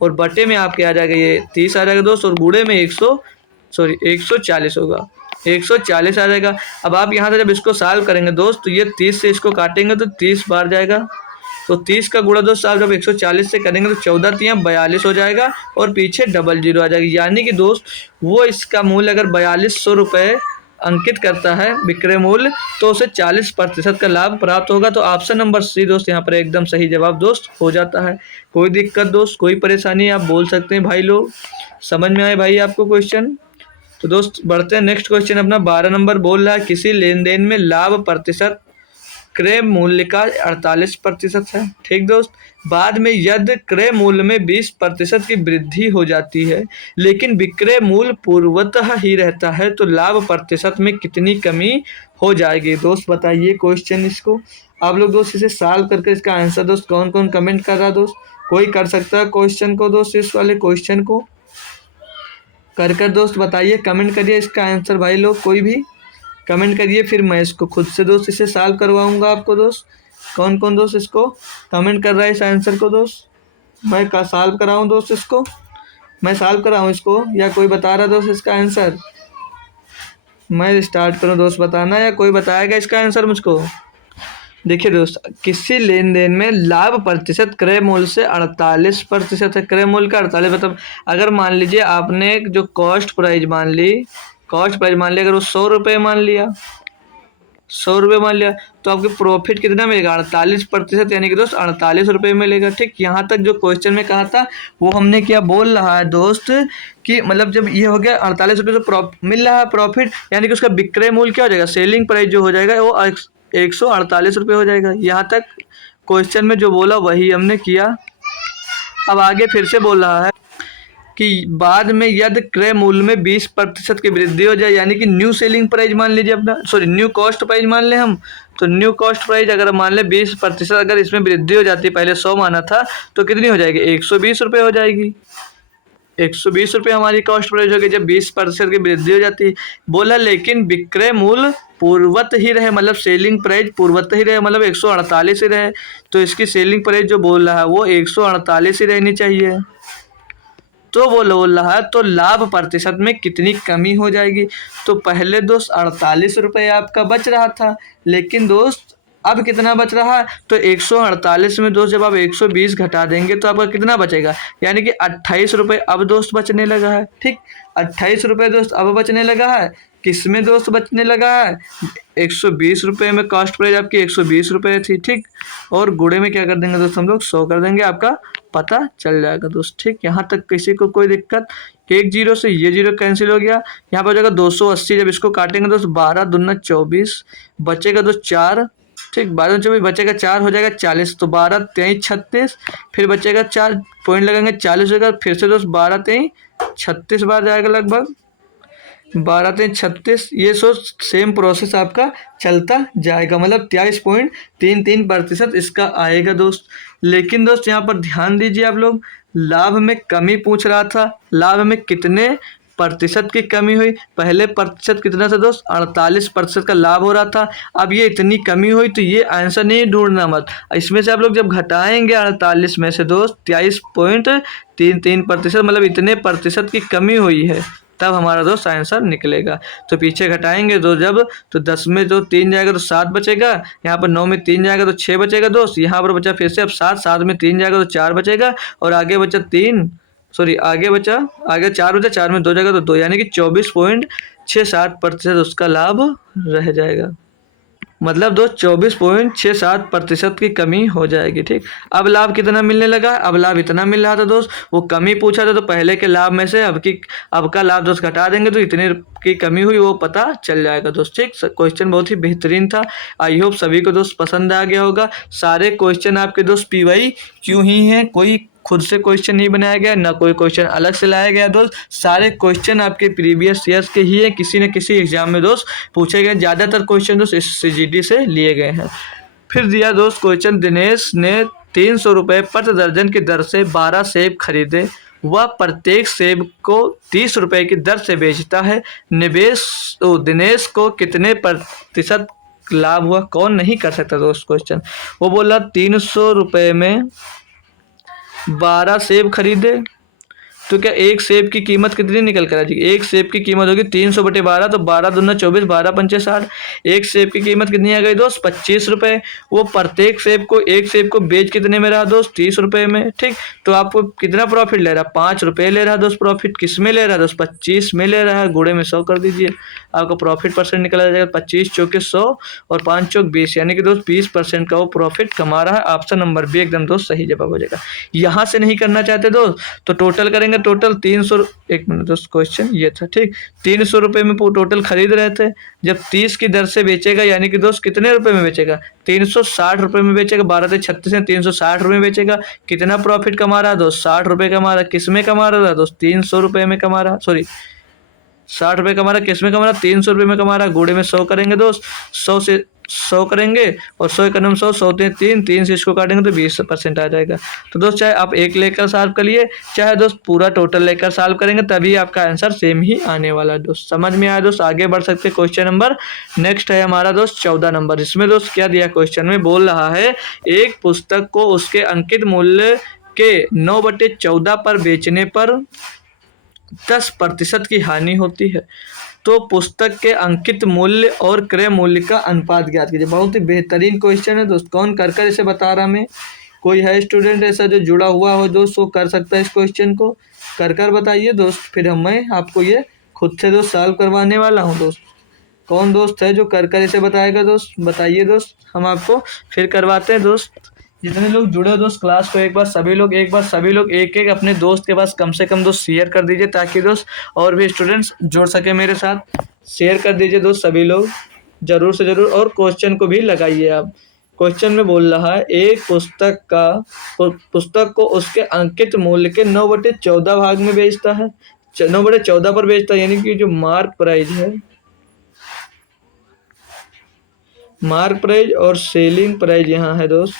और बटे में आपके आ जाएगा ये 30 आ जाएगा दोस्त, और गुणे में 140 होगा, 140 आ जाएगा। अब आप यहाँ से जब इसको सॉल्व करेंगे दोस्त, तो ये 30 से इसको काटेंगे तो 30 बार जाएगा, तो 30 का गुणा दोस्त आप जब 140 से करेंगे तो 14 तियां 42 हो जाएगा, और पीछे डबल जीरो आ जाएगी। यानी कि दोस्त वो इसका मूल्य अगर 4200 रुपये अंकित करता है विक्रय मूल्य, तो उसे 40% का लाभ प्राप्त होगा। तो ऑप्शन नंबर सी दोस्त यहाँ पर एकदम सही जवाब दोस्त हो जाता है। कोई दिक्कत दोस्त, कोई परेशानी आप बोल सकते हैं भाई लोग। समझ में आए भाई आपको क्वेश्चन? तो दोस्त बढ़ते हैं नेक्स्ट क्वेश्चन अपना। 12 नंबर बोल रहा है किसी लेन देन में लाभ प्रतिशत क्रय मूल्य का 48% है। ठीक दोस्त, बाद में यदि क्रय मूल्य में 20% की वृद्धि हो जाती है लेकिन विक्रय मूल्य पूर्वतः ही रहता है, तो लाभ प्रतिशत में कितनी कमी हो जाएगी? दोस्त बताइए क्वेश्चन इसको आप लोग दोस्त, इसे सॉल्व करके इसका आंसर दोस्त कौन कौन कमेंट कर रहा है दोस्त? कोई कर सकता है क्वेश्चन को दोस्त, इस वाले क्वेश्चन को कर दोस्त बताइए, कमेंट करिए इसका आंसर भाई लोग, कोई भी कमेंट करिए, फिर मैं इसको खुद से दोस्त इसे सॉल्व करवाऊंगा आपको दोस्त। कौन कौन दोस्त इसको कमेंट कर रहा है इस आंसर को दोस्त? मैं का सॉल्व कराऊं दोस्त इसको, मैं सॉल्व कराऊं इसको, या कोई बता रहा दोस्त इसका आंसर? मैं स्टार्ट करूं दोस्त बताना, या कोई बताएगा इसका आंसर मुझको? देखिए दोस्त, किसी लेन देन में लाभ प्रतिशत क्रय मूल्य से 48% है। क्रय मूल्य का 48 मतलब अगर मान लीजिए आपने जो कॉस्ट प्राइस मान ली, अगर वो 100 रुपये मान लिया, 100 रुपये मान लिया, तो आपके प्रॉफिट कितना मिलेगा? 48%, यानी कि दोस्त 48 रुपये मिलेगा। ठीक, यहाँ तक जो क्वेश्चन में कहा था वो हमने क्या बोल रहा है दोस्त कि मतलब जब ये हो गया 48 रुपये तो मिल रहा है प्रॉफिट, यानी कि उसका विक्रय मूल्य क्या हो जाएगा, सेलिंग प्राइस जो हो जाएगा वो 148 रुपये हो जाएगा। यहाँ तक क्वेश्चन में जो बोला वही हमने किया। अब आगे फिर से बोल रहा है कि बाद में यदि क्रय मूल्य में 20% की वृद्धि हो जाए, यानी कि न्यू सेलिंग प्राइस मान लीजिए अपना, न्यू कॉस्ट प्राइस मान लें हम, तो न्यू कॉस्ट प्राइस अगर मान लें 20% अगर इसमें वृद्धि हो जाती है, पहले 100 माना था तो कितनी हो जाएगी? 120 रुपये हो जाएगी। 120 रुपये हमारी कॉस्ट प्राइस होगी जब 20% की वृद्धि हो जाती है। बोला लेकिन विक्रय मूल्य पूर्वत ही रहे, मतलब सेलिंग प्राइस पूर्वत ही रहे, मतलब 148 ही रहे, तो इसकी सेलिंग प्राइस जो बोल रहा है वो 148 ही रहनी चाहिए। तो वो बोल रहा है तो लाभ प्रतिशत में कितनी कमी हो जाएगी? तो पहले दोस्त 48 रुपये आपका बच रहा था, लेकिन दोस्त अब कितना बच रहा है? तो 148 में दोस्त जब आप 120 घटा देंगे तो आपका कितना बचेगा? यानी कि 28 रुपये अब दोस्त बचने लगा है। ठीक, 28 रुपये दोस्त अब बचने लगा है। किस में दोस्त बचने लगा है? 120 रुपये में कॉस्ट प्राइस आपकी 120 रुपये थी। ठीक, और गुणे में क्या कर देंगे दोस्त हम लोग? 100 कर देंगे, आपका पता चल जाएगा दोस्त। ठीक, यहाँ तक किसी को कोई दिक्कत? एक जीरो से ये जीरो कैंसिल हो गया, यहाँ पर हो जाएगा 280। जब इसको काटेंगे दोस्त 12 दूना 24, बचेगा दोस्त 4। ठीक, 12 24 बचेगा 4, हो जाएगा 40। तो 12 23 36, फिर बचेगा 4 पॉइंट लगेंगे 40 होगा, फिर से दोस्त 12 23 36 बार जाएगा लगभग, 12 23 36। ये सेम प्रोसेस आपका चलता जाएगा, मतलब 23.33% इसका आएगा दोस्त। लेकिन दोस्त यहाँ पर ध्यान दीजिए आप लोग, लाभ में कमी पूछ रहा था, लाभ में कितने प्रतिशत की कमी हुई? पहले प्रतिशत कितना था दोस्त? 48% का लाभ हो रहा था, अब ये इतनी कमी हुई, तो ये आंसर नहीं ढूंढना मत। इसमें से आप लोग जब घटाएंगे 48 में से दोस्त 23.33%, मतलब इतने प्रतिशत की कमी हुई है, तब हमारा दोस्त आंसर निकलेगा। तो पीछे घटाएंगे तो जब, तो 10 में जो 3 जाएगा तो 7 बचेगा, यहाँ पर 9 में 3 जाएगा तो 6 बचेगा दोस्त, यहाँ पर बचा फिर से अब 7 में 3 जाएगा तो 4 बचेगा, और आगे बचा 4 बचा, 4 में 2 जाएगा तो 2, यानी कि 24.67% उसका लाभ रह जाएगा। मतलब दोस्त 24.67% की कमी हो जाएगी। ठीक, अब लाभ कितना मिलने लगा? अब लाभ इतना मिल रहा था दोस्त, वो कमी पूछा था तो पहले के लाभ में से अब का लाभ दोस्त घटा देंगे तो इतने की कमी हुई वो पता चल जाएगा दोस्त। ठीक, क्वेश्चन बहुत ही बेहतरीन था, आई होप सभी को दोस्त पसंद आ गया होगा। सारे क्वेश्चन आपके दोस्त PY क्यों ही हैं, कोई खुद से क्वेश्चन नहीं बनाया गया, ना कोई क्वेश्चन अलग से लाया गया दोस्त, सारे क्वेश्चन आपके प्रीवियस ईयर्स के ही है, किसी न किसी एग्जाम में दोस्त पूछे गए। ज़्यादातर क्वेश्चन दोस्त इस CGD से लिए गए हैं। फिर दिया दोस्त क्वेश्चन, दिनेश ने 300 रुपये प्रति दर्जन की दर से 12 सेब खरीदे, वह प्रत्येक सेब को 30 रुपये की दर से बेचता है, दिनेश को कितने प्रतिशत लाभ हुआ? कौन नहीं कर सकता दोस्त क्वेश्चन? वो बोला 300 रुपये में 12 सेब खरीदे तो क्या एक सेब की कीमत कितनी निकल कर आ जाएगी? एक सेब की कीमत होगी 300/12, तो 12 दूना 24, 12 पंचे 60। एक सेब की कीमत कितनी आ गई दोस्त? 25 रुपये। वो प्रत्येक सेब को, एक सेब को बेच कितने में रहा दोस्त? 30 रुपये में। ठीक, तो आपको कितना प्रॉफिट ले रहा? 5 रुपये ले रहा दोस्त। प्रॉफिट किस में ले रहा दोस्त? 25 में ले रहा है। गुणे में 100 कर दीजिए, आपका प्रॉफिट परसेंट निकल आ जाएगा 25 चौके 100 और 5 चौक 20, यानी कि दोस्त 20% का वो प्रॉफिट कमा रहा है। ऑप्शन नंबर बी एकदम दोस्त सही जवाब हो जाएगा। यहाँ से नहीं करना चाहते दोस्त तो टोटल करेंगे। टोटल 300, एक मिनट दोस्त, क्वेश्चन ये था। ठीक, 300 रुपये में टोटल खरीद रहे थे। जब 30 की दर से बेचेगा, यानी कि दोस्त कितने रुपए में बेचेगा? 360 रुपये में बेचेगा। 12 से 36 है, 360 रुपये में बेचेगा। कितना प्रॉफिट कमा रहा है दोस्त? 60 रुपये कमा रहा है। किस में कमा रहा है दोस्त? 300 रुपये में कमा रहा, सॉरी 60 रुपये कमा रहा है। किस में कमा रहा है? 300 रुपये में कमा रहा है। गुणे में 100 करेंगे दोस्त, 100 से 100 करेंगे और 100 एक 100, 100 3 से इसको काटेंगे तो 20% आ जाएगा। तो दोस्त चाहे आप एक लेकर सॉल्व करिए, चाहे दोस्त पूरा टोटल लेकर सॉल्व करेंगे, तभी आपका आंसर सेम ही आने वाला है दोस्त। समझ में आया दोस्त? आगे बढ़ सकते हैं। क्वेश्चन नंबर नेक्स्ट है हमारा दोस्त 14 नंबर। इसमें दोस्त क्या दिया क्वेश्चन में? बोल रहा है एक पुस्तक को उसके अंकित मूल्य के 9/14 पर बेचने पर 10% की हानि होती है, तो पुस्तक के अंकित मूल्य और क्रय मूल्य का अनुपात ज्ञात कीजिए। बहुत ही बेहतरीन क्वेश्चन है दोस्त। कौन कर कर इसे बता रहा? मैं, कोई है स्टूडेंट ऐसा जो जुड़ा हुआ हो दोस्त, वो कर सकता है इस क्वेश्चन को? कर कर बताइए दोस्त, फिर मैं आपको ये खुद से दोस्त सॉल्व करवाने वाला हूँ दोस्त। कौन दोस्त है जो कर कर इसे बताएगा दोस्त? बताइए दोस्त, हम आपको फिर करवाते हैं दोस्त। जितने लोग जुड़े हो दोस्त क्लास को, एक बार सभी लोग एक एक अपने दोस्त के पास कम से कम दोस्त शेयर कर दीजिए, ताकि दोस्त और भी स्टूडेंट्स जुड़ सके मेरे साथ। शेयर कर दीजिए दोस्त सभी लोग, जरूर से जरूर। और क्वेश्चन को भी लगाइए आप। क्वेश्चन में बोल रहा है एक पुस्तक को उसके अंकित मूल्य के 9/14 भाग में बेचता है, 9/14 पर बेचता है, यानी कि जो मार्क प्राइस है, मार्क प्राइस और सेलिंग प्राइस यहाँ है दोस्त।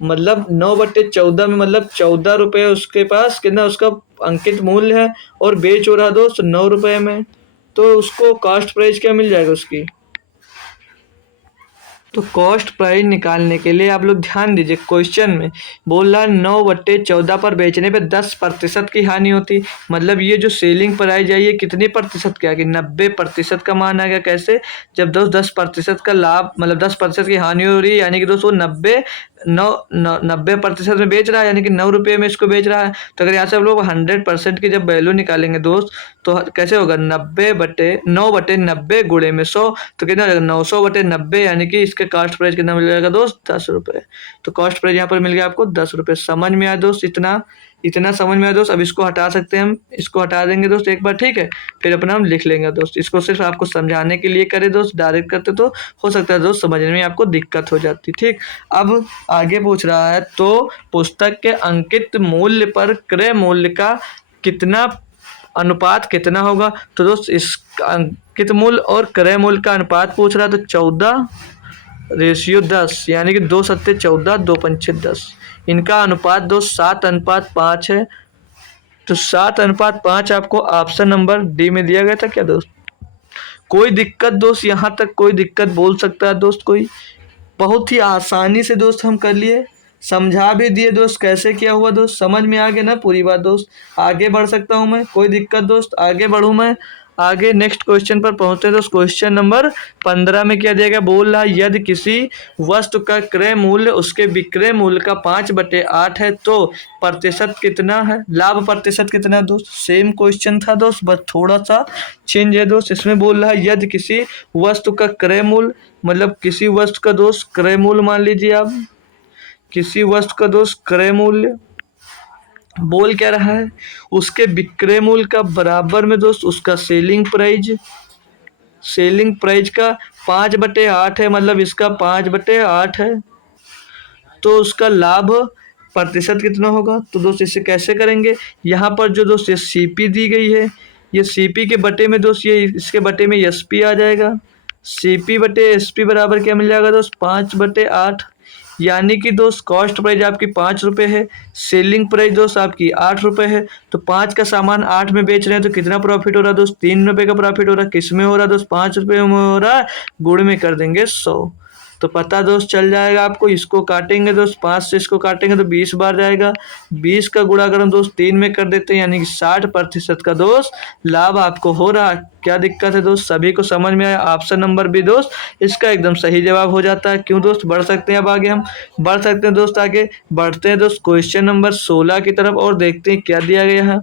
मतलब 9/14 में मतलब 14 रुपये उसके पास कितना उसका अंकित मूल्य है और बेच हो रहा दोस्त 9 रुपये में, तो उसको कॉस्ट प्राइस क्या मिल जाएगा उसकी? तो कॉस्ट प्राइस निकालने के लिए आप लोग ध्यान दीजिए। क्वेश्चन में बोल रहा 9/14 पर बेचने पे 10% की हानि होती। मतलब ये जो सेलिंग प्राइस है ये कितने प्रतिशत की आ गई? 90% का मान आ गया। कैसे? जब दोस्त 10% का लाभ, मतलब 10% की हानि हो रही है, यानी कि दोस्त वो 90% में बेच रहा है, यानी कि 9 रुपये में इसको बेच रहा है। तो अगर यहाँ से हम लोग 100% की जब वैल्यू निकालेंगे दोस्त, तो कैसे होगा? 9/90 गुणे में 100, तो कितना हो जाएगा? 900/90, यानी कि इसके कॉस्ट प्राइस कितना मिल जाएगा दोस्त? 10 रुपये। तो कॉस्ट प्राइस यहाँ पर मिल गया आपको 10 रुपये। समझ में आया दोस्त? इतना समझ में आया दोस्त। अब इसको हटा सकते हैं हम, इसको हटा देंगे दोस्त एक बार, ठीक है? फिर अपना हम लिख लेंगे दोस्त। इसको सिर्फ आपको समझाने के लिए करे दोस्त, डायरेक्ट करते तो हो सकता है दोस्त समझने में आपको दिक्कत हो जाती। ठीक, अब आगे पूछ रहा है तो पुस्तक के अंकित मूल्य पर क्रय मूल्य का कितना अनुपात कितना होगा? तो दोस्त इस अंकित मूल्य और क्रय मूल्य का अनुपात पूछ रहा है, तो 14:10, यानी कि 2 सत्ते 14, 2 पंचे 10। इनका अनुपात दोस्त 7:5 है। तो 7:5 आपको ऑप्शन नंबर डी में दिया गया था क्या दोस्त? कोई दिक्कत दोस्त? यहाँ तक कोई दिक्कत बोल सकता है दोस्त कोई? बहुत ही आसानी से दोस्त हम कर लिए, समझा भी दिए दोस्त कैसे किया हुआ दोस्त। समझ में आ गया ना पूरी बात दोस्त? आगे बढ़ सकता हूँ मैं? कोई दिक्कत दोस्त? आगे बढ़ूँ मैं? आगे नेक्स्ट क्वेश्चन पर पहुंचते हैं दोस्त। क्वेश्चन नंबर 15 में क्या दिया गया? बोल रहा है यदि किसी वस्तु का क्रय मूल्य उसके विक्रय मूल्य का 5/8 है तो प्रतिशत कितना है? लाभ प्रतिशत कितना है दोस्त? सेम क्वेश्चन था दोस्त, बस थोड़ा सा चेंज है दोस्त। इसमें बोल रहा है यदि किसी वस्तु का क्रय मूल्य, मतलब किसी वस्तु का दोस्त क्रय मूल्य, मान लीजिए आप किसी वस्तु का दोस्त क्रय मूल्य बोल क्या रहा है, उसके विक्रय मूल्य का बराबर में दोस्त उसका सेलिंग प्राइस का 5/8 है, मतलब इसका 5/8 है, तो उसका लाभ प्रतिशत कितना होगा? तो दोस्त इसे कैसे करेंगे? यहाँ पर जो दोस्त ये सीपी दी गई है, ये सीपी के बटे में दोस्त ये इसके बटे में एसपी आ जाएगा। सीपी बटे एसपी बराबर क्या मिल जाएगा दोस्त? 5/8, यानी कि दोस्त कॉस्ट प्राइस आपकी 5 रुपये है, सेलिंग प्राइस दोस्त आपकी 8 रुपये है। तो 5 का सामान 8 में बेच रहे हैं, तो कितना प्रॉफिट हो रहा है दोस्त? 3 रुपये का प्रॉफिट हो रहा है। किस में हो रहा है दोस्त? 5 रुपये में हो रहा है। गुण में कर देंगे 100। तो पता दोस्त चल जाएगा आपको। इसको काटेंगे दोस्त 5 से इसको काटेंगे तो 20 बार जाएगा। 20 का गुणा अगर हम दोस्त 3 में कर देते हैं यानी कि 60% का दोस्त लाभ आपको हो रहा है। क्या दिक्कत है दोस्त? सभी को समझ में आया? ऑप्शन नंबर बी दोस्त इसका एकदम सही जवाब हो जाता है। क्यों दोस्त? बढ़ सकते हैं अब आगे, हम बढ़ सकते हैं दोस्त आगे। बढ़ते हैं दोस्त क्वेश्चन नंबर 16 की तरफ और देखते हैं क्या दिया गया है।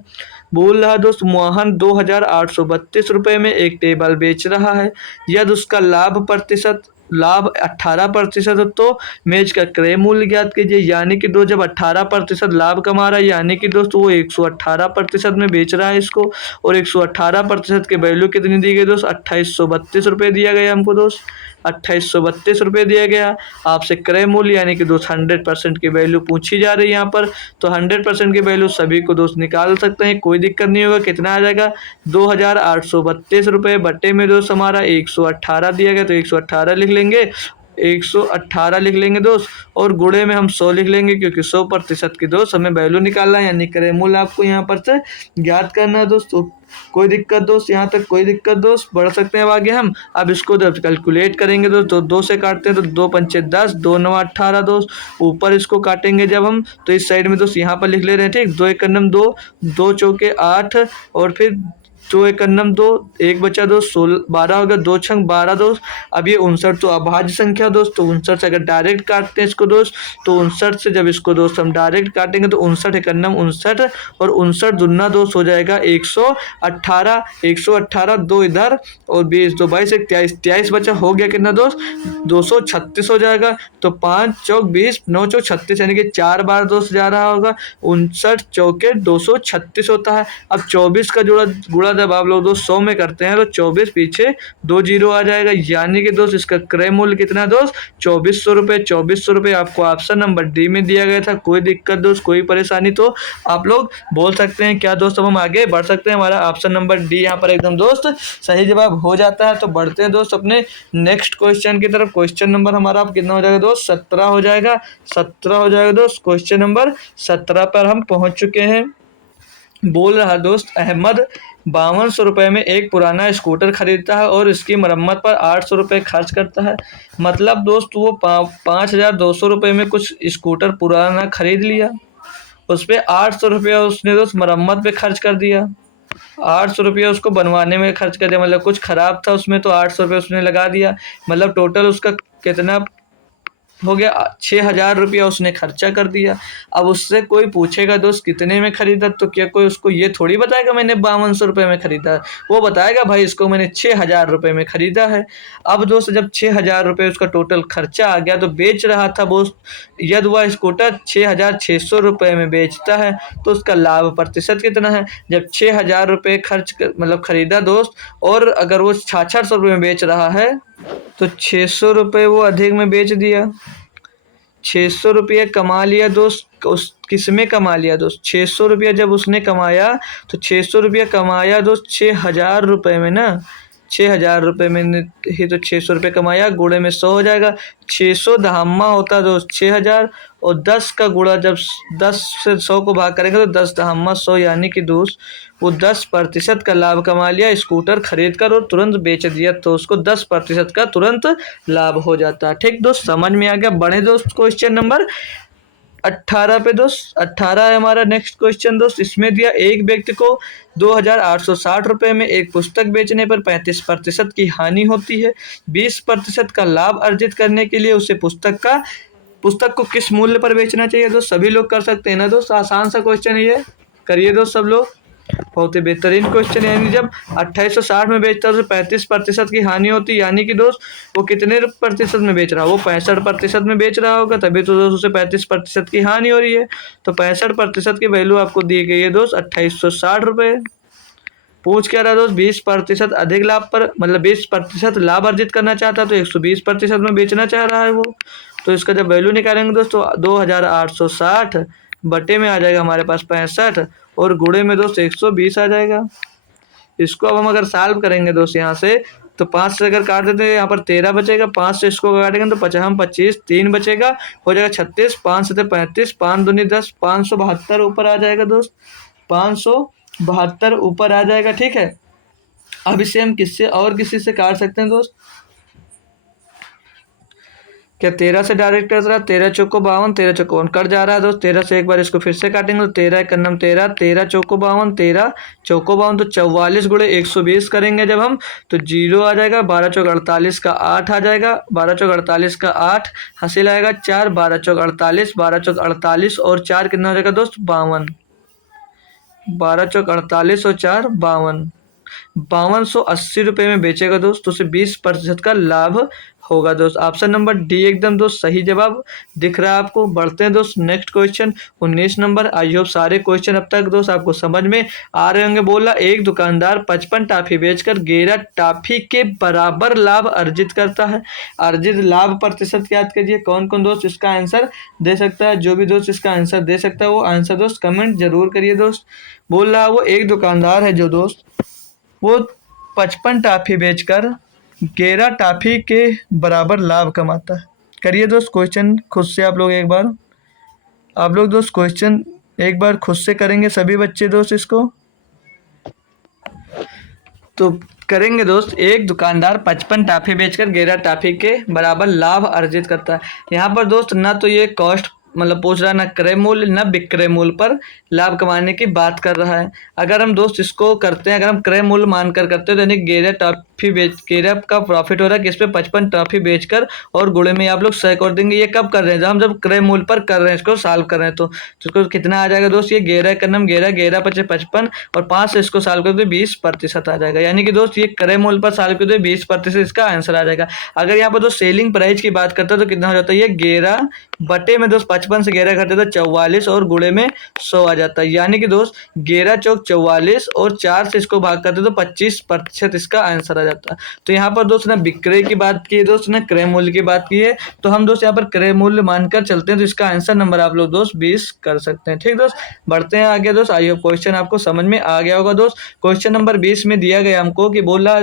बोल रहा दोस्त मोहन 2,832 रुपये में एक टेबल बेच रहा है। यदि उसका लाभ 18% हो तो मेज का क्रय मूल्य ज्ञात कीजिए। यानी कि दोस्त जब 18% लाभ कमा रहा है यानी कि दोस्त वो 118% में बेच रहा है इसको। और 118% की वैल्यू कितनी दी गई दोस्त? 2832 रुपये दिया गया हमको दोस्त। 2832 रुपये दिया गया। आपसे क्रय मूल्य यानी कि दोस्त 100% की वैल्यू पूछी जा रही है यहाँ पर। तो 100% की वैल्यू सभी को दोस्त निकाल सकते हैं, कोई दिक्कत नहीं होगा। कितना आ जाएगा? 2,832 रुपये बटे में दोस्त हमारा 118 दिया गया तो 118 लिख लेंगे। 118 लिख लेंगे दोस्त और गुणे में हम 100 लिख लेंगे क्योंकि 100% की दोस्त हमें वैल्यू निकालना है यानी क्रय मूल्य आपको यहाँ पर से ज्ञात करना है दोस्त। तो कोई दिक्कत दोस्त? यहाँ तक कोई दिक्कत दोस्त? बढ़ सकते हैं अब आगे हम। अब इसको जब कैलकुलेट करेंगे दोस्त तो 2 से काटते हैं तो 2 पंचे 10, 2 9 18 दोस्त। ऊपर इसको काटेंगे जब हम तो इस साइड में दोस्त यहाँ पर लिख ले रहे हैं, ठीक। 2 एक नम 2, 2 चौके 8 और फिर 2 एक नम 2, 1 बचा दोस्त 16, 12 हो गया, 2 छंग 12 दोस्त। अब ये 59 तो अभाज्य संख्या दोस्त, तो 59 से अगर डायरेक्ट काटते हैं इसको दोस्त तो 59 से जब इसको दोस्त हम डायरेक्ट काटेंगे तो 59 एक नम 59 और 59 दुना दोस्त हो जाएगा 118। 118 2 इधर और 20 2 22 23 23 बचा, हो गया कितना दोस्त? 236 हो जाएगा। तो 5 चौक 20, 9 चौक 36 यानी कि 4 बार दोस्त जा रहा होगा। 59 चौके 236 होता है। अब 24 का गुणा जब आप लोग दोस्त 100 में करते हैं तो 24 पीछे 2 जीरो आ जाएगा यानी कि दोस्त इसका क्रय मूल्य कितना दोस्त? 2400 रुपये। 2400 रुपये आपको ऑप्शन नंबर डी में दिया गया था। कोई दिक्कत दोस्त, कोई परेशानी तो आप लोग बोल सकते हैं। क्या दोस्त? अब हम आगे बढ़ सकते हैं। हमारा ऑप्शन नंबर डी यहाँ पर एकदम दोस्त सही जवाब हो जाता है। तो बढ़ते हैं दोस्त अपने नेक्स्ट क्वेश्चन की तरफ। क्वेश्चन नंबर हमारा अब कितना हो जाएगा दोस्त? 17 हो जाएगा। 17 हो जाएगा दोस्त। क्वेश्चन नंबर 17 पर हम पहुंच चुके हैं। बोल रहा दोस्त अहमद 5200 रुपये में एक पुराना स्कूटर खरीदता है और इसकी मरम्मत पर 800 रुपये खर्च करता है। मतलब दोस्त वो 5,200 रुपये में कुछ स्कूटर पुराना खरीद लिया, उस पर 800 रुपया उसने दोस्त मरम्मत पे खर्च कर दिया। 800 रुपया उसको बनवाने में खर्च कर दिया, मतलब कुछ ख़राब था उसमें तो 800 रुपये उसने लगा दिया। मतलब टोटल उसका कितना हो गया? 6,000 रुपया उसने खर्चा कर दिया। अब उससे कोई पूछेगा दोस्त कितने में खरीदा तो क्या कोई उसको ये थोड़ी बताएगा मैंने 5200 रुपये में खरीदा। वो बताएगा भाई इसको मैंने 6,000 रुपये में खरीदा है। अब दोस्त जब 6,000 रुपये उसका टोटल खर्चा आ गया तो बेच रहा था दोस्त, यदि वह स्कूटर 6,600 रुपये में बेचता है तो उसका लाभ प्रतिशत कितना है? जब 6,000 रुपये मतलब खरीदा दोस्त और अगर वो 6,600 रुपये में बेच रहा है तो 600 रुपये वो अधिक में बेच दिया। 600 रुपये कमा लिया दोस्त। उस किस में कमा लिया दोस्त? 600 रुपया जब उसने कमाया तो 600 रुपया कमाया दोस्त 6,000 रुपये में ना। 6,000 रुपये में ही तो 600 रुपये कमाया, गुणे में 100 हो जाएगा। 600 दहामा होता दोस्त 6,000 और 10 का गुणा जब 10 से 100 को भाग करेंगे तो 10 दहामा 100 यानी कि दोस्त वो 10% का लाभ कमा लिया स्कूटर खरीद कर और तुरंत बेच दिया तो उसको 10% का तुरंत लाभ हो जाता है। ठीक दोस्त, समझ में आ गया? बढ़े दोस्त क्वेश्चन नंबर 18 पे दोस्त। 18 है हमारा नेक्स्ट क्वेश्चन दोस्त। इसमें दिया एक व्यक्ति को 2,860 रुपये में एक पुस्तक बेचने पर 35% की हानि होती है। 20% का लाभ अर्जित करने के लिए उसे पुस्तक को किस मूल्य पर बेचना चाहिए दोस्त? सभी लोग कर सकते हैं ना दोस्त, आसान सा क्वेश्चन है ये, करिए दोस्त सब लोग। बहुत ही बेहतरीन क्वेश्चन है। यानी जब 2860 में बेचता है तो 35% की हानि होती है यानी कि दोस्त वो कितने प्रतिशत में बेच रहा है? वो 65% में बेच रहा होगा, तभी तो दोस्त उसे 35% की हानि हो रही है। तो 65% की वैल्यू आपको दी गई है दोस्त 2860 रुपये। पूछ क्या रहा दोस्त? 20% अधिक लाभ पर, मतलब 20% लाभ अर्जित करना चाहता है तो 120% में बेचना चाह रहा है वो। तो इसका जब वैल्यू निकालेंगे दोस्तों 2,860 बटे में आ जाएगा हमारे पास 65 और गुणे में दोस्त 120 आ जाएगा। इसको अब हम अगर सॉल्व करेंगे दोस्त यहाँ से तो 5 से अगर काट देते हैं यहाँ पर 13 बचेगा। 5 से इसको काटेंगे तो 25 3 बचेगा, हो जाएगा 36। 5 से 35, 5 दूनी 10, 572 ऊपर आ जाएगा दोस्त। 572 ऊपर आ जाएगा, ठीक है। अब इसे हम किससे और किसी से काट सकते हैं दोस्त? क्या 13 से डायरेक्ट कट रहा? 13 चौको 52, 13 चौको 52 कट जा रहा है दोस्त। 13 से एक बार इसको फिर से काटेंगे तो 13 एक नम 13, 13 चौको 52, 13 चौको 52 तो 44 गुणे 120 करेंगे जब हम तो 0 आ जाएगा। 12 चौक 48 का 8 आ जाएगा। 12 चौक 48 का 8 हासिल आएगा 4। 12 चौक 48, 12 चौक 48 और 4 कितना हो जाएगा दोस्त? 52। 12 चौक 48 और 4 52। 5280 रुपये में बेचेगा दोस्त तो उसे 20% का लाभ होगा दोस्त। ऑप्शन नंबर डी एकदम दोस्त सही जवाब दिख रहा है आपको। बढ़ते हैं दोस्त next question 19 number. I hope सारे क्वेश्चन अब तक दोस्त आपको समझ में आ रहे होंगे। बोला एक दुकानदार 55 टाफी बेचकर 11 टाफी के बराबर लाभ अर्जित करता है। अर्जित लाभ प्रतिशत याद कीजिए। कौन कौन दोस्त इसका आंसर दे सकता है? जो भी दोस्त इसका आंसर दे सकता है वो आंसर दोस्त कमेंट जरूर करिए दोस्त। बोल रहा है वो एक दुकानदार है जो दोस्त वो 55 टाफी बेचकर 11 टाफी के बराबर लाभ कमाता है। करिए दोस्त क्वेश्चन खुद से आप लोग एक बार। आप लोग दोस्त क्वेश्चन एक बार खुद से करेंगे सभी बच्चे दोस्त इसको। तो करेंगे दोस्त एक दुकानदार 55 टाफी बेचकर 11 टाफी के बराबर लाभ अर्जित करता है। यहाँ पर दोस्त ना तो ये कॉस्ट मतलब पूछ रहा है, ना क्रय मूल्य ना विक्रय मूल्य पर लाभ कमाने की बात कर रहा है। अगर हम दोस्त इसको करते हैं, अगर हम क्रय मूल्य मानकर करते हैं तो यानी 11 टाफी बेच 11 का प्रॉफिट हो रहा है किस पे? 55 टाफी बेचकर और गुणे में आप लोग 100 कर देंगे। ये कब कर रहे हैं? जब क्रय मूल्य पर कर रहे हैं, इसको सॉल्व कर रहे हैं तो इसको कितना आ जाएगा दोस्त? ये 11 का नम 11, 11 पचे 55 और 5 से इसको सॉल्व कर दो 20% आ जाएगा। यानी कि दोस्त ये क्रय मूल्य पर सॉल्व कर दो 20% इसका आंसर आ जाएगा। अगर यहाँ पर दोस्त सेलिंग प्राइस की बात करते हैं तो कितना हो जाता है? ये 11 बटे में दोस्त 55 से 11 घटे तो 44 और गुणे में 100 आ जाता है। यानी कि दोस्त 11 चौक 44 और 4 से इसको भाग करते तो 25% इसका आंसर आ जाता है। तो यहाँ पर दोस्त ना विक्रय की बात की है दोस्त, ना क्रय मूल्य की बात की है। तो हम दोस्त यहाँ पर क्रय मूल्य मानकर चलते हैं तो इसका आंसर नंबर आप लोग दोस्त 20 कर सकते हैं। ठीक दोस्त, बढ़ते हैं आगे दोस्त। आई होप क्वेश्चन आपको समझ में आ गया होगा दोस्त। क्वेश्चन नंबर 20 में दिया गया हमको कि बोला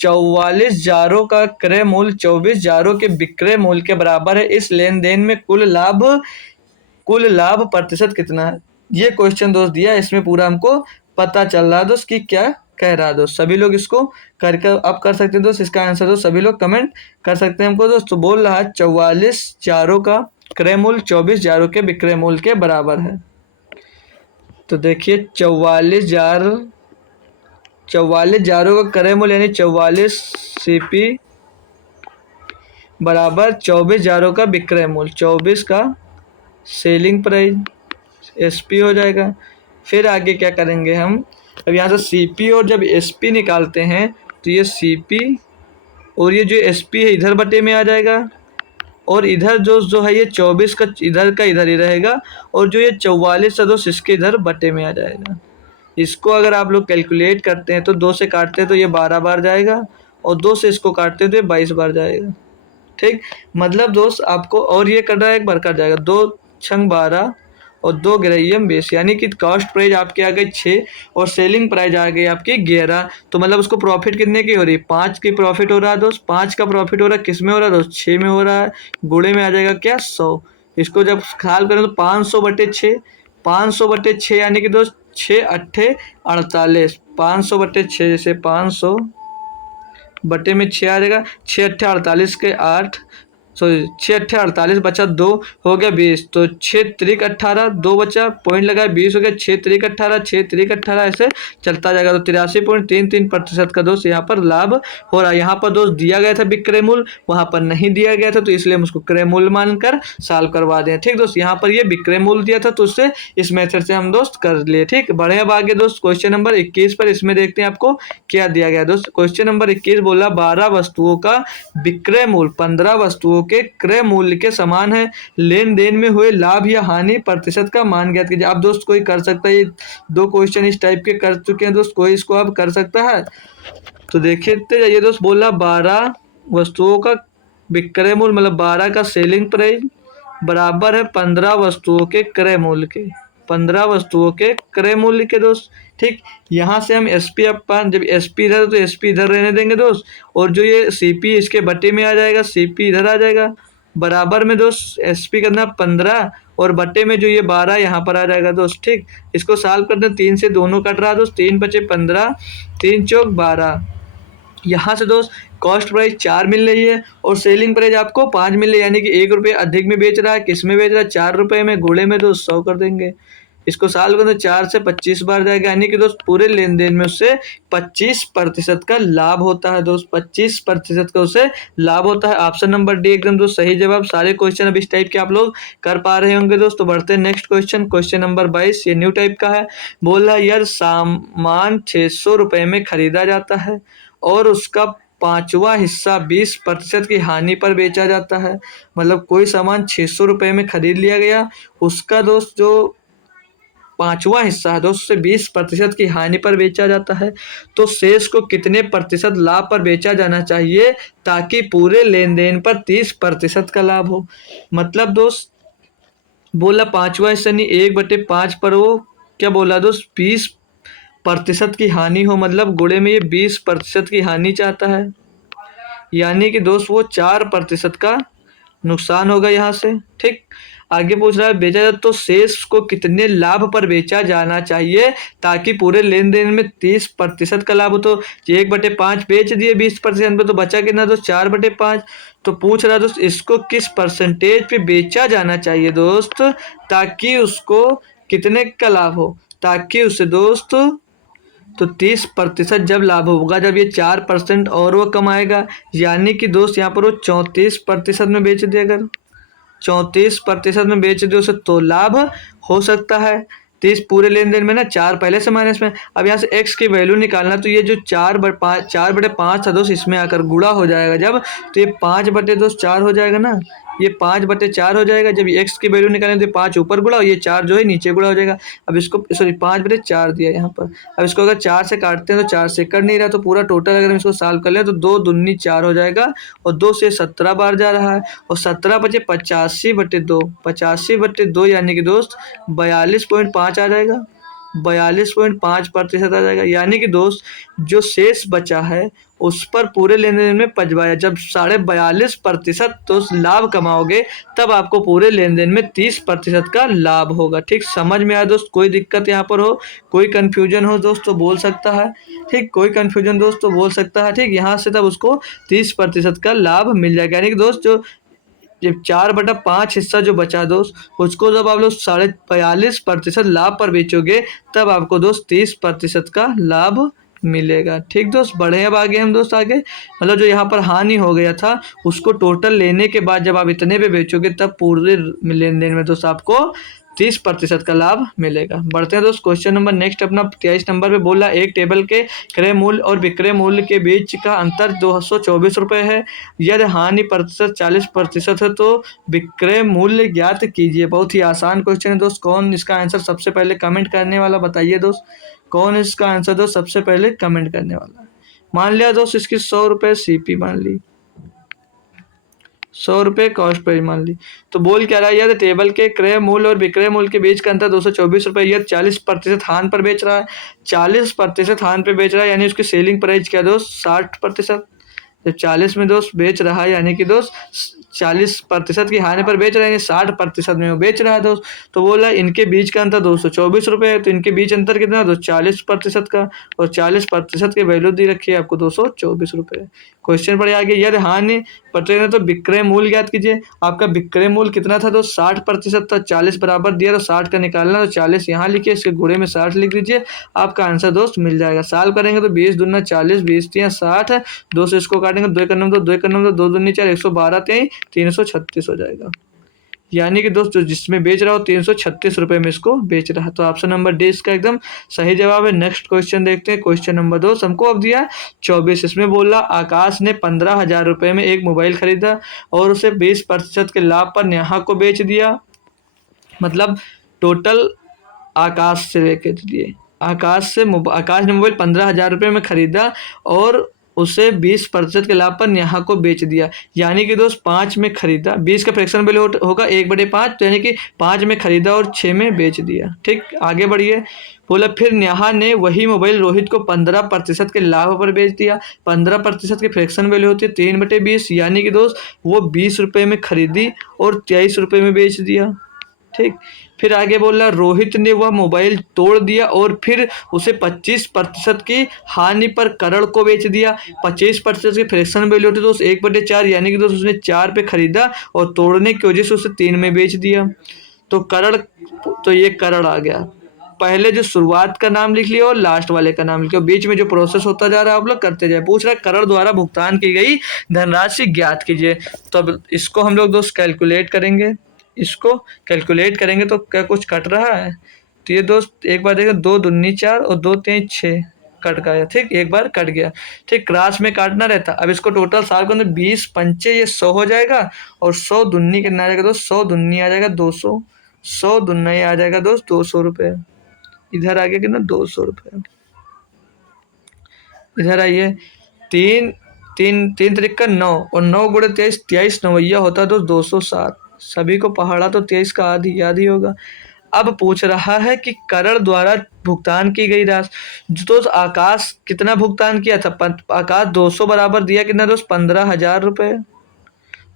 44 जारों का क्रय मूल्य 24 जारों के विक्रय मूल्य के बराबर है। इस लेन देन में कुल लाभ प्रतिशत कितना है? ये क्वेश्चन दोस्त दिया, इसमें पूरा हमको पता चल रहा है दोस्त कि क्या कह रहा है दोस्त। सभी लोग इसको करके अब कर सकते हैं दोस्त। इसका आंसर दोस्त सभी लोग कमेंट कर सकते हैं हमको दोस्त। तो बोल रहा है 44 जारों का क्रय मूल्य 24 जारों के विक्रय मूल्य के बराबर है। तो देखिए 44 जारों का क्रय मूल्य यानी 44 सीपी बराबर 24 जारों का विक्रय मूल्य, 24 का सेलिंग प्राइस एसपी हो जाएगा। फिर आगे क्या करेंगे हम? अब यहाँ से सीपी और जब एसपी निकालते हैं तो ये सीपी और ये जो एसपी है इधर बटे में आ जाएगा और इधर जो है ये 24 का इधर ही रहेगा और जो ये 44 है दोस्त इसके इधर बटे में आ जाएगा। इसको अगर आप लोग कैलकुलेट करते हैं तो 2 से काटते हैं तो ये 12 बार जाएगा और 2 से इसको काटते हैं तो ये 22 बार जाएगा। ठीक, मतलब दोस्त आपको और ये कर रहा है एक बार कट जाएगा 2 छंग 12 और 2 ग्रेहियम 20 यानी कि कॉस्ट प्राइस आपके आ गई 6 और सेलिंग प्राइस आ गई आपकी 11। तो मतलब उसको प्रॉफिट कितने की हो रही है? 5 की प्रॉफिट हो रहा है दोस्त। 5 का प्रॉफिट हो रहा है किस में हो रहा है दोस्त? 6 में हो रहा है। गुणे में आ जाएगा क्या? 100। इसको जब ख्याल करें तो 500 बटे 6, 500 बटे 6 यानी कि दोस्त 6 अट्ठे 48, 500 बटे 6 जैसे 500 बटे में 6 आ जाएगा। 6 अट्ठे 48 के 8 सॉरी 6 अट्ठे 48 बचा 2 हो गया 20। तो 6 त्रिक 18 2 बचा पॉइंट लगाया 20 हो गया। 6 त्रिक 18 6 त्रिक 18 ऐसे चलता जाएगा। तो 83.33% का दोस्त यहाँ पर लाभ हो रहा है। यहाँ पर दोस्त दिया गया था विक्रय मूल्य, वहाँ पर नहीं दिया गया था तो इसलिए हम उसको क्रय मूल्य मानकर सॉल्व करवा दें। ठीक दोस्त, यहाँ पर ये विक्रय मूल्य दिया था तो उससे इस मेथड से हम दोस्त कर लिए। ठीक, बढ़े अब आगे दोस्त क्वेश्चन नंबर 21 पर। इसमें देखते हैं आपको क्या दिया गया दोस्त। क्वेश्चन नंबर 21 बोला 12 वस्तुओं का विक्रय मूल्य 15 वस्तुओं के क्रय मूल्य के समान है। लेन देन में हुए लाभ या हानि प्रतिशत का मान ज्ञात कीजिए। आप दोस्त कोई कर सकता है, ये 2 क्वेश्चन इस टाइप के कर चुके हैं दोस्त, कोई इसको अब कर सकता है। तो देखते जाइए दोस्त। बोला 12 वस्तुओं का विक्रय मूल्य मतलब 12 का सेलिंग प्राइस बराबर है 15 वस्तुओं के क्रय मूल्य के, 15 वस्तुओं के क्रय मूल्य के दोस्त। ठीक, यहाँ से हम एसपी अपन जब एसपी इधर तो एसपी इधर रहने देंगे दोस्त और जो ये सीपी इसके बटे में आ जाएगा, सीपी इधर आ जाएगा बराबर में दोस्त एसपी करना 15 और बटे में जो ये 12 यहाँ पर आ जाएगा दोस्त। ठीक, इसको सॉल्व करते हैं 3 से दोनों कट रहा है दोस्त, 3 बचे 15 3 चौक 12 यहाँ से दोस्त कॉस्ट प्राइस 4 मिल रही है और सेलिंग प्राइस आपको 5 मिल रही है, यानी कि 1 रुपये अधिक में बेच रहा है। किस में बेच रहा है? 4 रुपये में। गुणे में दोस्त 100 कर देंगे। इसको साल करो तो 4 से 25 बार जाएगा, यानी कि दोस्त पूरे लेन देन में उससे 25% का लाभ होता है दोस्त। 25% का उसे लाभ होता है। ऑप्शन नंबर डी एकदम दोस्त सही जवाब। सारे क्वेश्चन अब इस टाइप के आप लोग कर पा रहे होंगे दोस्त। तो बढ़ते हैं नेक्स्ट क्वेश्चन। क्वेश्चन नंबर 22 ये न्यू टाइप का है। बोल रहा है यार सामान 600 रुपये में खरीदा जाता है और उसका पांचवा हिस्सा 20% की हानि पर बेचा जाता है। मतलब कोई सामान 600 रुपये में खरीद लिया गया, उसका दोस्त जो पांचवा हिस्सा है दोस्त से 20% की हानि पर बेचा जाता है, तो शेष को कितने प्रतिशत लाभ पर बेचा जाना चाहिए ताकि पूरे लेन देन पर 30% का लाभ हो। मतलब दोस्त बोला पांचवा हिस्सा नहीं, 1/5 पर वो क्या बोला दोस्त 20% की हानि हो, मतलब गुणे में ये 20% की हानि चाहता है, यानी कि दोस्त वो 4% का नुकसान होगा यहाँ से। ठीक, आगे पूछ रहा है बेचा जाए तो शेष को कितने लाभ पर बेचा जाना चाहिए ताकि पूरे लेन देन में 30% का लाभ हो। तो 1/5 बेच दिए 20% पे, तो बचा कितना दोस्त 4/5। तो पूछ रहा है दोस्त इसको किस परसेंटेज पे बेचा जाना चाहिए दोस्त ताकि उसको कितने का लाभ हो, ताकि उसे दोस्त तो 30% जब लाभ होगा जब ये 4% और वो कमाएगा, यानी कि दोस्त यहाँ पर वो 34% में बेच दिया। अगर 34% में बेच दो उसे तो लाभ हो सकता है। 30 पूरे लेन देन में ना 4 पहले से माइनस में। अब यहाँ से x की वैल्यू निकालना, तो ये जो 4/5 था दोस्त इसमें आकर गुणा हो जाएगा जब, तो ये 5/4 हो जाएगा ना, ये 5/4 हो जाएगा। जब ये x की वैल्यू निकालेंगे तो 5 ऊपर गुणा और ये 4 जो है नीचे गुणा हो जाएगा। अब इसको सॉरी 5/4 दिया यहाँ पर। अब इसको अगर 4 से काटते हैं तो 4 से कट नहीं रहा, तो पूरा टोटल अगर हम इसको सॉल्व कर लें तो 2 दूनी 4 हो जाएगा और 2 से 17 बार जा रहा है और 17 बचे 85/2, 85/2 यानी कि दोस्त 42.5 आ जाएगा, 42.5% आ जाएगा। यानी कि दोस्त जो शेष बचा है उस पर पूरे लेन देन में पचवाया, जब 42.5% तो लाभ कमाओगे तब आपको पूरे लेन देन में 30% का लाभ होगा। ठीक, समझ में आया दोस्त? कोई दिक्कत यहाँ पर हो, कोई कंफ्यूजन हो दोस्त तो बोल सकता है। ठीक, कोई कंफ्यूजन दोस्त तो बोल सकता है। ठीक, यहाँ से तब उसको 30% का लाभ मिल जाएगा, यानी कि दोस्त जो जब 4/5 हिस्सा जो बचा दोस्त उसको जब आप लोग 42.5% लाभ पर बेचोगे तब आपको दोस्त 30% का लाभ मिलेगा। ठीक दोस्त, बढ़े अब आगे हम दोस्त आगे, मतलब जो यहाँ पर हानि हो गया था उसको टोटल लेने के बाद जब आप इतने पे बेचोगे तब पूरे लेन देन में दोस्त आपको 30% का लाभ मिलेगा। बढ़ते हैं दोस्त क्वेश्चन नंबर नेक्स्ट अपना 23 नंबर पे बोला एक टेबल के क्रय मूल्य और विक्रय मूल्य के बीच का अंतर 224 रुपये है। यदि हानि प्रतिशत 40% है तो विक्रय मूल्य ज्ञात कीजिए। बहुत ही आसान क्वेश्चन है दोस्त। कौन इसका आंसर सबसे पहले कमेंट करने वाला बताइए दोस्त, कौन इसका आंसर दोस्त सबसे पहले कमेंट करने वाला है। मान लिया दोस्त इसकी 100 रुपये सीपी मान ली, 100 रुपये कॉस्ट प्राइस मान ली। तो बोल क्या रहा है यार टेबल के क्रय मूल्य और विक्रय मूल्य के बीच का अंतर 224 रुपये। यह 40% हान पर बेच रहा है, 40% हान पे बेच रहा है, यानी उसकी सेलिंग प्राइस क्या दोस्त 60%। जब 40 में दोस्त बेच रहा है यानी कि दोस्त 40% की हानि पर बेच रहा है, यानी 60% में वो बेच रहा है दोस्त। तो बोला इनके बीच का अंतर 224 रुपये है, तो इनके बीच अंतर कितना दोस्त 40% का, और 40% की वैल्यू दी रखी है आपको 224 रुपये। क्वेश्चन पढ़े आगे, यदि हानि पटेगा तो विक्रय मूल्य ज्ञात कीजिए। आपका विक्रय मूल्य कितना था दोस्त 60% था, 40 बराबर दिया तो 60 का निकालना, तो 40 यहाँ लिखिए, इसके गुणे में 60 लिख दीजिए, आपका आंसर दोस्त मिल जाएगा। साल करेंगे तो 20 दूना 40, 20 तिया 60, 2 से इसको काटेंगे 2 1 2 2 1 2 2 दूनी 4, 112 तिहाई 336 हो जाएगा। यानी कि दोस्त जो जिसमें बेच रहा हो 336 रुपये में इसको बेच रहा है। तो ऑप्शन नंबर डी इसका एकदम सही जवाब है। नेक्स्ट क्वेश्चन देखते हैं। क्वेश्चन नंबर 2 हमको अब दिया है 24। इसमें बोला आकाश ने 15,000 रुपये में एक मोबाइल खरीदा और उसे 20% के लाभ पर नेहा को बेच दिया। मतलब टोटल आकाश से लेके दिए, आकाश ने मोबाइल 15,000 रुपये में खरीदा और उसे 20% के लाभ पर नेहा को बेच दिया। यानी कि दोस्त 5 में खरीदा, 20 का फ्रैक्शन वैल्यू होगा 1/5, तो यानी कि 5 में खरीदा और 6 में बेच दिया। ठीक, आगे बढ़िए। बोला फिर नेहा ने वही मोबाइल रोहित को 15% के लाभ पर बेच दिया। 15% की फ्रैक्शन वैल्यू होती है 3/20, यानी कि दोस्त वो 20 रुपये में खरीदी और 23 रुपये में बेच दिया। ठीक, फिर आगे बोल रहा रोहित ने वह मोबाइल तोड़ दिया और फिर उसे 25% की हानि पर करण को बेच दिया। 25% की फ्रैक्शन वैल्यू थी दोस्त 1/4, यानी कि दोस्त उसने 4 पे खरीदा और तोड़ने की वजह से उसे 3 में बेच दिया। तो करण, तो ये करण आ गया। पहले जो शुरुआत का नाम लिख लिया और लास्ट वाले का नाम लिख लिया, बीच में जो प्रोसेस होता जा रहा है आप लोग करते जाए। पूछ रहा है करण द्वारा भुगतान की गई धनराशि ज्ञात कीजिए। तो अब इसको हम लोग दोस्त कैलकुलेट करेंगे। इसको कैलकुलेट करेंगे तो क्या कुछ कट रहा है? तो ये दोस्त एक बार देखो, 2 दूनी 4 और 2 3 6 कट गया। ठीक, एक बार कट गया। ठीक, क्रास में काटना रहता। अब इसको टोटल साल के अंदर 20 पंचे ये 100 हो जाएगा और 100 दूनी कितना आ जाएगा दोस्त? 100 दूनी आ जाएगा 200, 100 दूना ये आ जाएगा दोस्त 200 रुपये। इधर आगे कितना? 200 रुपये। इधर आइए, तीन तीन तीन तरीका 9 और 9 गुणे 23, 23 नवैया होता है तो 207। सभी को पहाड़ा तो 23 का आधी याद ही होगा। अब पूछ रहा है कि करण द्वारा भुगतान की गई राशि। तो आकाश कितना भुगतान किया था? आकाश 200 बराबर दिया कितना दोस्त? 15,000 रुपये।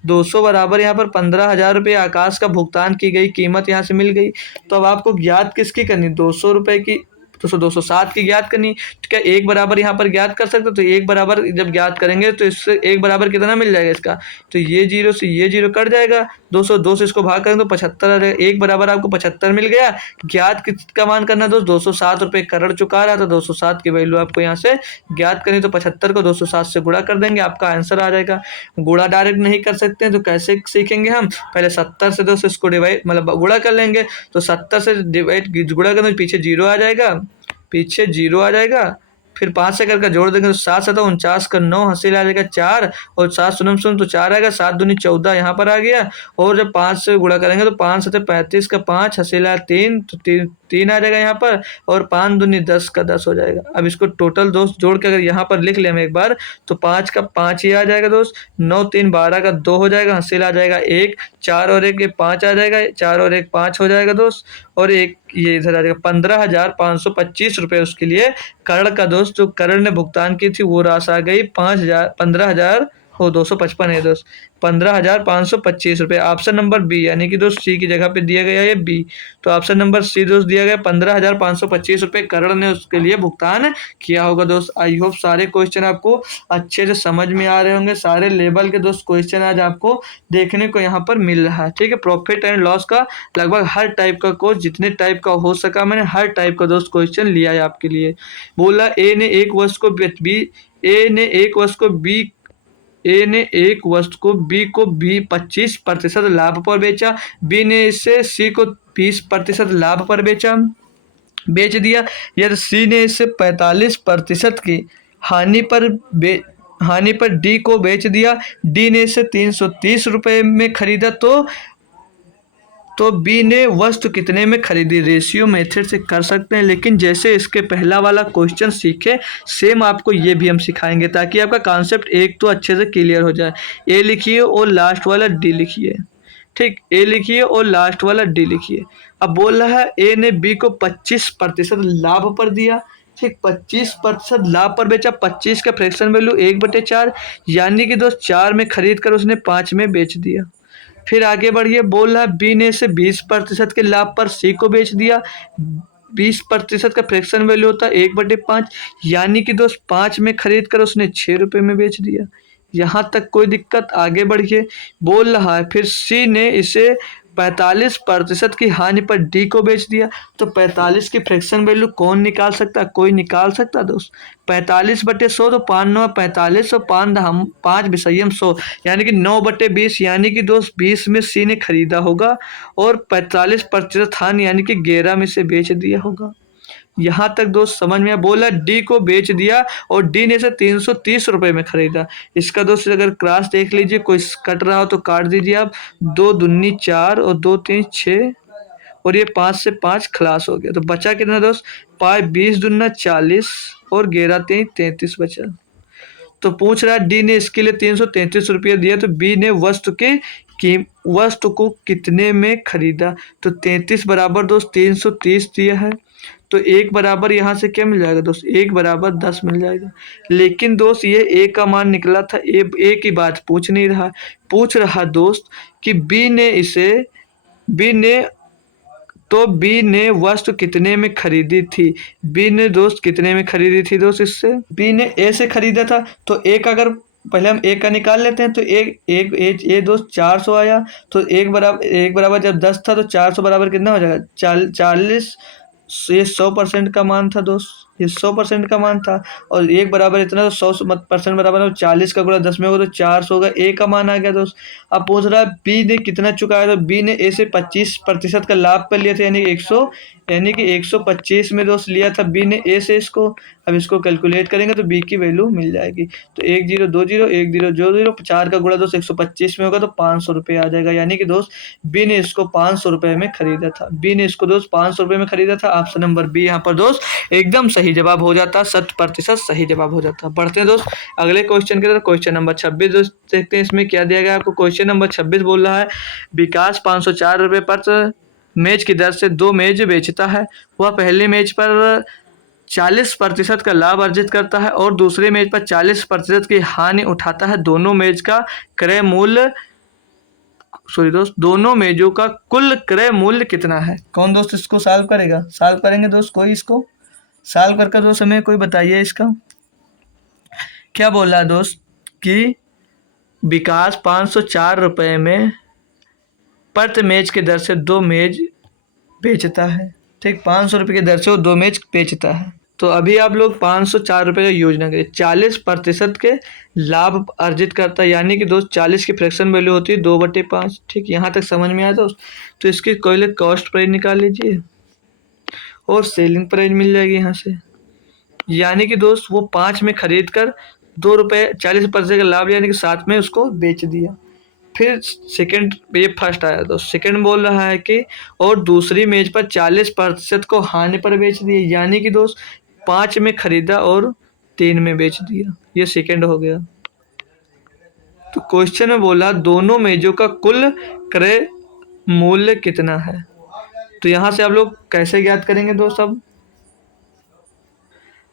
200 बराबर यहाँ पर 15,000 रुपये आकाश का भुगतान की गई कीमत यहाँ से मिल गई। तो अब आपको ज्ञात किसकी करनी? 200 रुपये की, तो 207 की ज्ञात करनी। तो क्या एक बराबर यहाँ पर ज्ञात कर सकते? तो एक बराबर जब ज्ञात करेंगे तो इससे एक बराबर कितना मिल जाएगा इसका? तो ये जीरो से ये जीरो कट जाएगा। 202 से इसको भाग करेंगे तो 75 आ जाएगा। एक बराबर आपको 75 मिल गया। ज्ञात किसका मान करना दोस्त? 207 रुपये करण चुका रहा था, 207 की वैल्यू आपको यहाँ से ज्ञात करनी। तो 75 को 207 से गुणा कर देंगे, आपका आंसर आ जाएगा। गुणा डायरेक्ट नहीं कर सकते हैं तो कैसे सीखेंगे हम? पहले 70 से दोस्त इसको डिवाइड मतलब गुणा कर लेंगे। तो 70 से डिवाइड गुणा करेंगे, पीछे जीरो आ जाएगा, पीछे जीरो आ जाएगा। फिर 5 से करके जोड़ देंगे तो 7 7 49 का 9 हंसी आ जाएगा 4 और 7 सुनम सुन तो 4 आएगा। 7 दूनी 14 यहाँ पर आ गया। और जब 5 से गुणा करेंगे तो 5 7 35 का 5 हसीला 3 तो 3 आ जाएगा यहाँ पर। और 5 दूनी 10 का 10 हो जाएगा। अब इसको टोटल दोस्त जोड़ के अगर यहाँ पर लिख लें हम एक बार तो 5 का 5 ही आ जाएगा दोस्त। 9 3 12 का 2 हो जाएगा, हंसीला आ जाएगा 1, 4 और 1 ये 5 आ जाएगा, 4 और 1 5 हो जाएगा दोस्त। और एक ये इधर आ जाएगा 15,525 रुपये उसके लिए करण का दोस्त जो करण ने भुगतान की थी वो राशि आ गई 15,000 हो 255 है दोस्त 15,525 रुपये। ऑप्शन नंबर बी यानी कि दोस्त सी की जगह पे दिया गया है बी। तो ऑप्शन नंबर सी दोस्त दिया गया 15,525 रुपये करण ने उसके लिए भुगतान किया होगा दोस्त। आई होप सारे क्वेश्चन आपको अच्छे से समझ में आ रहे होंगे। सारे लेवल के दोस्त क्वेश्चन आज आपको देखने को यहाँ पर मिल रहा है। ठीक है, प्रॉफिट एंड लॉस का लगभग हर टाइप का कोर्स जितने टाइप का हो सका मैंने हर टाइप का दोस्त क्वेश्चन लिया है आपके लिए। बोला ए ने एक वस्तु को बी ए ने एक वस्तु को बी ए ने एक वस्तु को बी 25% लाभ पर बेचा। बी ने इसे सी को 20% लाभ पर बेच दिया। यदि सी ने इसे 45% की हानि पर डी को बेच दिया। डी ने इसे 330 रुपये में खरीदा तो बी ने वस्तु कितने में खरीदी? रेशियो मेथड से कर सकते हैं, लेकिन जैसे इसके पहला वाला क्वेश्चन सीखे सेम आपको ये भी हम सिखाएंगे ताकि आपका कॉन्सेप्ट एक तो अच्छे से क्लियर हो जाए। ए लिखिए और लास्ट वाला डी लिखिए। ठीक, ए लिखिए और लास्ट वाला डी लिखिए। अब बोल रहा है ए ने बी को 25% लाभ पर दिया। ठीक, 25% लाभ पर बेचा। 25 का फ्रैक्शन वैल्यू 1/4 यानी कि दोस्त 4 में खरीद कर उसने 5 में बेच दिया। फिर आगे बढ़िए, बोल रहा है बी ने इसे 20% के लाभ पर सी को बेच दिया। 20% का फ्रैक्शन वैल्यू होता है 1/5 यानी कि दोस्त 5 में खरीद कर उसने 6 रुपये में बेच दिया। यहाँ तक कोई दिक्कत? आगे बढ़िए, बोल रहा है फिर सी ने इसे 45% की हानि पर डी को बेच दिया। तो 45 की फ्रैक्शन वैल्यू कौन निकाल सकता? कोई निकाल सकता दोस्त? 45/100 तो 5 9 45 और 5 विषयम 100 यानी कि 9/20 यानी कि दोस्त 20 में सी ने खरीदा होगा और 45% हानि यानी कि 11 में से बेच दिया होगा। यहाँ तक दोस्त समझ में बोला डी को बेच दिया और डी ने इसे 330 रुपये में खरीदा। इसका दोस्त अगर क्रास देख लीजिए, कोई कट रहा हो तो काट दीजिए आप। 2 दूनी 4 और 2 3 6 और ये 5 से 5 खलास हो गया। तो बचा कितना दोस्त? 20 दूना 40 और 11 3 33 बचा। तो पूछ रहा है डी ने इसके लिए 333 रुपये दिया तो बी ने वस्तु को कितने में खरीदा? तो 33 बराबर दोस्त 330 दिया है तो एक बराबर यहाँ से क्या मिल जाएगा दोस्त? एक बराबर 10 मिल जाएगा। लेकिन दोस्त ये ए का मान निकला था, ए की बात पूछ नहीं रहा। पूछ रहा दोस्त कि बी ने तो बी ने वस्तु कितने में खरीदी थी। बी ने दोस्त कितने में खरीदी थी दोस्त, इससे बी ने ए से खरीदा था। तो एक अगर पहले हम एक का निकाल लेते हैं, तो एक एक ए दोस्त 400 आया। तो एक बराबर जब 10 था तो 400 बराबर कितना हो जाएगा 40। ये 100% का मान था दोस्त, ये 100% का मान था। और एक बराबर इतना तो 100% बराबर है 40 का गुणा 10 में होगा तो 400 होगा। ए का मान आ गया दोस्त। अब पूछ रहा है बी ने कितना चुकाया, तो बी ने ए से 25% का लाभ पर लिया था, यानी कि 125 में दोस्त लिया था बी ने ए से इसको। अब इसको कैलकुलेट करेंगे तो बी की वैल्यू मिल जाएगी। तो 1020 1000 4 का गुणा दोस्त 125 में होगा तो 500 रुपये आ जाएगा। यानी कि दोस्त बी ने इसको 500 रुपये में खरीदा था। बी ने इसको दोस्त 500 रुपये में खरीदा था। ऑप्शन नंबर बी यहाँ पर दोस्त एकदम सही जवाब हो जाता, 100% सही जवाब हो जाता। बढ़ते हैं दोस्त अगले क्वेश्चन की तरफ। क्वेश्चन नंबर 26 दोस्त देखते हैं इसमें क्या दिया गया आपको। क्वेश्चन नंबर 26 बोल रहा है विकास 504 रुपये पर मेज की दर से 2 मेज बेचता है। वह पहली मेज पर 40% का लाभ अर्जित करता है और दूसरे मेज पर 40% की हानि उठाता है। दोनों मेज का क्रय मूल्य दोनों मेजों का कुल क्रय मूल्य कितना है। कौन दोस्त इसको सॉल्व करेगा, सॉल्व करेंगे दोस्त कोई, इसको सॉल्व करके दोस्त हमें कोई बताइए इसका क्या बोल रहा है दोस्त कि विकास 504 रुपये में प्रति मेज के दर से 2 मेज बेचता है। ठीक, 500 रुपये की दर से वो 2 मेज बेचता है। तो अभी आप लोग 504 रुपये का योजना करिए, 40% के लाभ अर्जित करता है, यानी कि दोस्त 40 की फ्रैक्शन वैल्यू होती है 2/5। ठीक, यहाँ तक समझ में आया दोस्त। तो इसकी पहले कॉस्ट प्राइस निकाल लीजिए और सेलिंग प्राइस मिल जाएगी यहाँ से। यानी कि दोस्त वो 5 में खरीद कर 2 रुपये 40% का लाभ यानी कि 7 में उसको बेच दिया। फिर सेकंड, ये फर्स्ट आया तो सेकंड बोल रहा है कि और दूसरी मेज पर 40% को हानि पर बेच दिए, यानी कि दोस्त 5 में खरीदा और 3 में बेच दिया। ये सेकंड हो गया। तो क्वेश्चन में बोला दोनों मेजों का कुल क्रय मूल्य कितना है। तो यहाँ से आप लोग कैसे ज्ञात करेंगे दोस्त।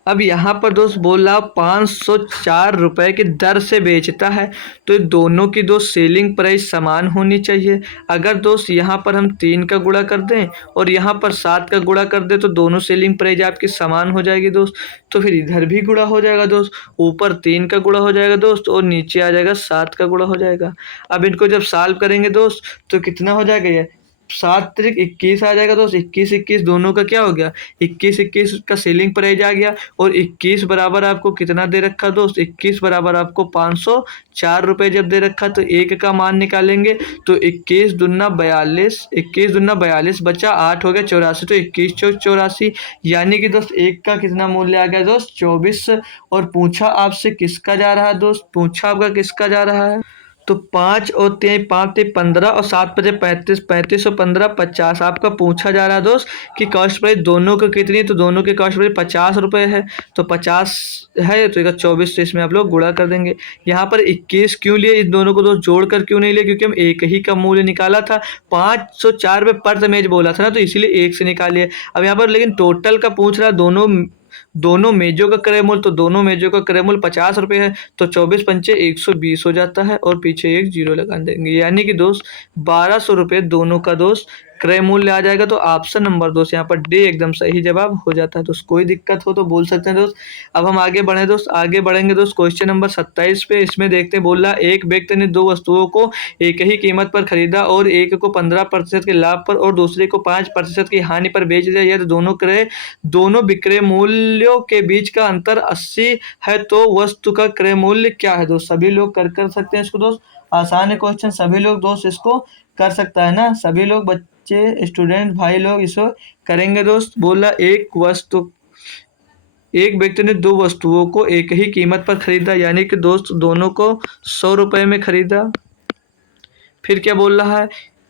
अब यहाँ पर दोस्त बोला 504 रुपये की दर से बेचता है, तो दोनों की दोस्त सेलिंग प्राइस समान होनी चाहिए। अगर दोस्त यहाँ पर हम 3 का गुणा कर दें और यहाँ पर 7 का गुणा कर दें तो दोनों सेलिंग प्राइस आपकी समान हो जाएगी दोस्त। तो फिर इधर भी गुणा हो जाएगा दोस्त, ऊपर 3 का गुणा हो जाएगा दोस्त और नीचे आ जाएगा 7 का गुणा हो जाएगा। अब इनको जब सॉल्व करेंगे दोस्त तो कितना हो जाएगा, ये 7 त्रिक 21 आ जाएगा दोस्त। 21 दोनों का क्या हो गया, 21 का सेलिंग प्राइस आ गया। और 21 बराबर आपको कितना दे रखा दोस्त, 21 बराबर आपको 504 रुपये जब दे रखा तो एक का मान निकालेंगे तो 21 दूना 42 बचा 8 हो गया 84। तो 21 चौक 84, यानी कि दोस्त एक का कितना मूल्य आ गया दोस्त 24। और पूछा आपसे किसका जा रहा है दोस्त, पूछा आपका किसका जा रहा है। तो 5 और 3 5 3 15 और 7 5 35 35 और 15 50 आपका पूछा जा रहा है दोस्त कि कॉस्ट प्राइस दोनों का कितनी है। तो दोनों की कॉस्ट प्राइस 50 रुपये है, तो 50 है तो 24 से इसमें आप लोग गुणा कर देंगे। यहाँ पर 21 क्यों लिए, इन दोनों को दोस्त जोड़कर क्यों नहीं लिए, क्योंकि हम एक ही का मूल्य निकाला था। 504 रुपये पर मेज बोला था ना, तो इसीलिए एक से निकालिए। अब यहाँ पर लेकिन टोटल का पूछ रहा है, दोनों मेजों का क्रय मूल्य, तो दोनों मेजों का क्रय मूल्य 50 रुपये है, तो 24 पंचे 120 हो जाता है और पीछे एक जीरो लगा देंगे, यानी कि दोस्त 1200 रुपये दोनों का दोस्त क्रय मूल्य आ जाएगा। तो ऑप्शन नंबर दोस्त यहाँ पर डी एकदम सही जवाब हो जाता है। दोस्त कोई दिक्कत हो तो बोल सकते हैं दोस्त। अब हम आगे बढ़े दोस्त, आगे बढ़ेंगे दोस्त क्वेश्चन नंबर 27 पे। इसमें देखते हैं, बोल रहा एक व्यक्ति ने 2 वस्तुओं को एक ही कीमत पर खरीदा और एक को 15% के लाभ पर और दूसरे को 5% की हानि पर बेच दिया। यदि दोनों विक्रय मूल्यों के बीच का अंतर 80 है तो वस्तु का क्रय मूल्य क्या है। दोस्त सभी लोग कर सकते हैं इसको दोस्त, आसान है क्वेश्चन, सभी लोग दोस्त इसको कर सकता है ना, सभी लोग बच्चे स्टूडेंट भाई लोग इसको करेंगे दोस्त। बोला एक व्यक्ति ने 2 वस्तुओं को एक ही कीमत पर खरीदा, यानी कि दोस्त दोनों को 100 रुपये में खरीदा। फिर क्या बोल रहा है,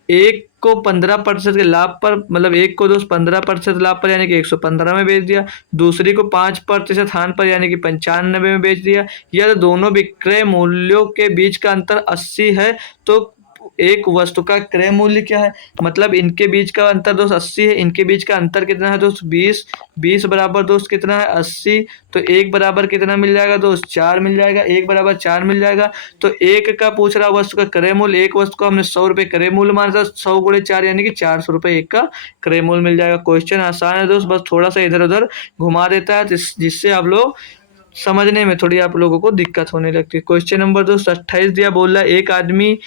एक को 15% के लाभ पर, मतलब एक को दोस्त 15% लाभ पर यानी कि 115 में बेच दिया, दूसरी को 5% हानि पर यानी कि 95 में बेच दिया। यदि दोनों विक्रय मूल्यों के बीच का अंतर 80 है तो एक वस्तु का क्रय मूल्य क्या है, मतलब इनके बीच का अंतर दोस्त 80 है, इनके बीच का अंतर कितना है दोस्त 20, 20 बराबर दोस्त कितना है 80, तो एक बराबर कितना मिल जाएगा दोस्त 4 मिल जाएगा, एक बराबर 4 मिल जाएगा। तो एक का पूछ रहा वस्तु का क्रय मूल्य, एक वस्तु को हमने 100 रुपये क्रय मूल्य माना था, 100 गुणे 4 यानी कि 400 रुपये एक का क्रय मूल्य मिल जाएगा। क्वेश्चन आसान है दोस्त, बस थोड़ा सा इधर उधर घुमा देता है जिससे आप लोग समझने में थोड़ी आप लोगों को दिक्कत होने लगती है। क्वेश्चन नंबर दोस्त 28 दिया, बोल रहा है एक आदमी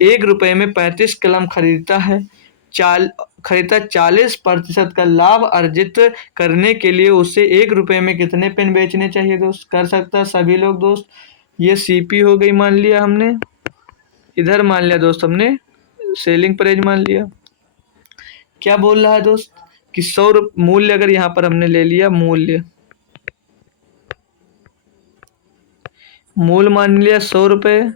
1 रुपये में 35 कलम खरीदता है, 40% का लाभ अर्जित करने के लिए उसे 1 रुपये में कितने पेन बेचने चाहिए दोस्त। कर सकता है सभी लोग दोस्त। ये सीपी हो गई मान लिया हमने, इधर मान लिया दोस्त हमने सेलिंग प्राइस मान लिया। क्या बोल रहा है दोस्त कि 100 मूल्य, अगर यहाँ पर हमने ले लिया मूल्य मान लिया 100 रुपये,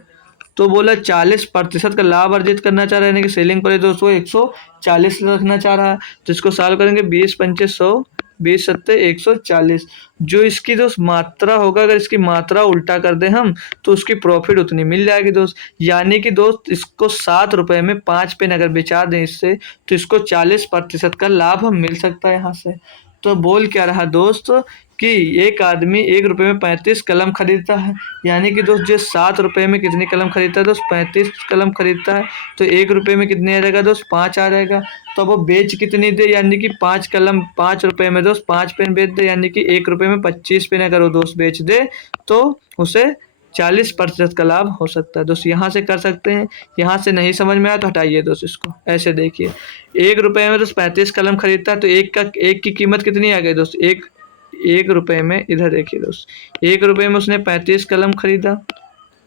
तो बोला 40% का लाभ अर्जित करना चाह रहा है, यानी कि सेलिंग प्राइस दोस्तों 140 रखना चाह रहा है। तो इसको सॉल्व करेंगे 20 पंचे 100, 20 सत्ते 140। जो इसकी दोस्त मात्रा होगा, अगर इसकी मात्रा उल्टा कर दें हम तो उसकी प्रॉफिट उतनी मिल जाएगी दोस्त। यानी कि दोस्त इसको 7 रुपये में 5 पेन अगर बेचा दें इससे, तो इसको 40% का लाभ मिल सकता है यहाँ से। तो बोल क्या रहा दोस्त कि एक आदमी 1 रुपये में 35 कलम खरीदता है, यानी कि दोस्त जो 7 रुपये में कितनी कलम खरीदता है दोस्त 35 कलम खरीदता है, तो 1 रुपये में कितने आ जाएगा दोस्त 5 आ जाएगा। तो वो बेच कितनी दे, यानी कि 5 कलम 5 रुपये में दोस्त 5 पेन बेच दे, यानी कि 1 रुपये में 25 पेन अगर वो दोस्त बेच दे तो उसे 40% का लाभ हो सकता है दोस्त। यहाँ से कर सकते हैं, यहाँ से नहीं समझ में आया तो हटाइए दोस्त इसको। ऐसे देखिए 1 रुपये में दोस्त 35 कलम खरीदता है, तो एक की कीमत कितनी आ गई दोस्त, 1 रुपये में, इधर देखिए दोस्त 1 रुपये में उसने 35 कलम खरीदा,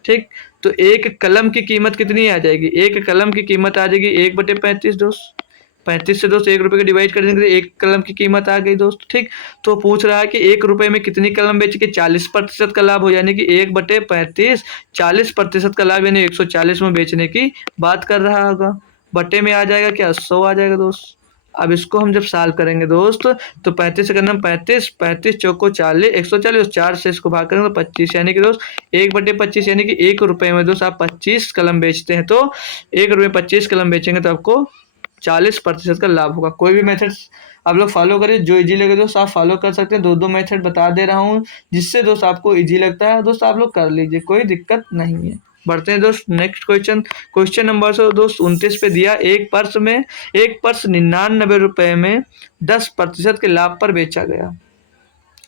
ठीक। तो एक कलम की कीमत कितनी आ जाएगी, एक कलम की कीमत आ जाएगी 1/35 दोस्त। 35 से दोस्त 1 रुपये का डिवाइड कर देंगे, एक कलम की कीमत आ गई दोस्त, ठीक। तो पूछ रहा है कि 1 रुपये में कितनी कलम बेच के 40% का लाभ हो, यानी कि 1/35 40% का लाभ, यानी 140 में बेचने की बात कर रहा होगा। बटे में आ जाएगा क्या 100 आ जाएगा दोस्त। अब इसको हम जब सॉल्व करेंगे दोस्त, तो 35 से करना 35, 35 चौको 40, 140, 4 से इसको भाग करेंगे तो 25, यानी कि दोस्त 1/25, यानी कि 1 रुपये में दोस्त आप 25 कलम बेचते हैं, तो 1 रुपये 25 कलम बेचेंगे तो आपको 40% का लाभ होगा। कोई भी मेथड आप लोग फॉलो करिए, जो इजी लगे दोस्त आप फॉलो कर सकते हैं। दो मेथड बता दे रहा हूँ, जिससे दोस्त आपको इजी लगता है दोस्त आप लोग कर लीजिए, कोई दिक्कत नहीं है। बढ़ते हैं दोस्त नेक्स्ट क्वेश्चन। क्वेश्चन नंबर से दोस्त 29 पे दिया, एक पर्स 99 रुपये में 10% के लाभ पर बेचा गया,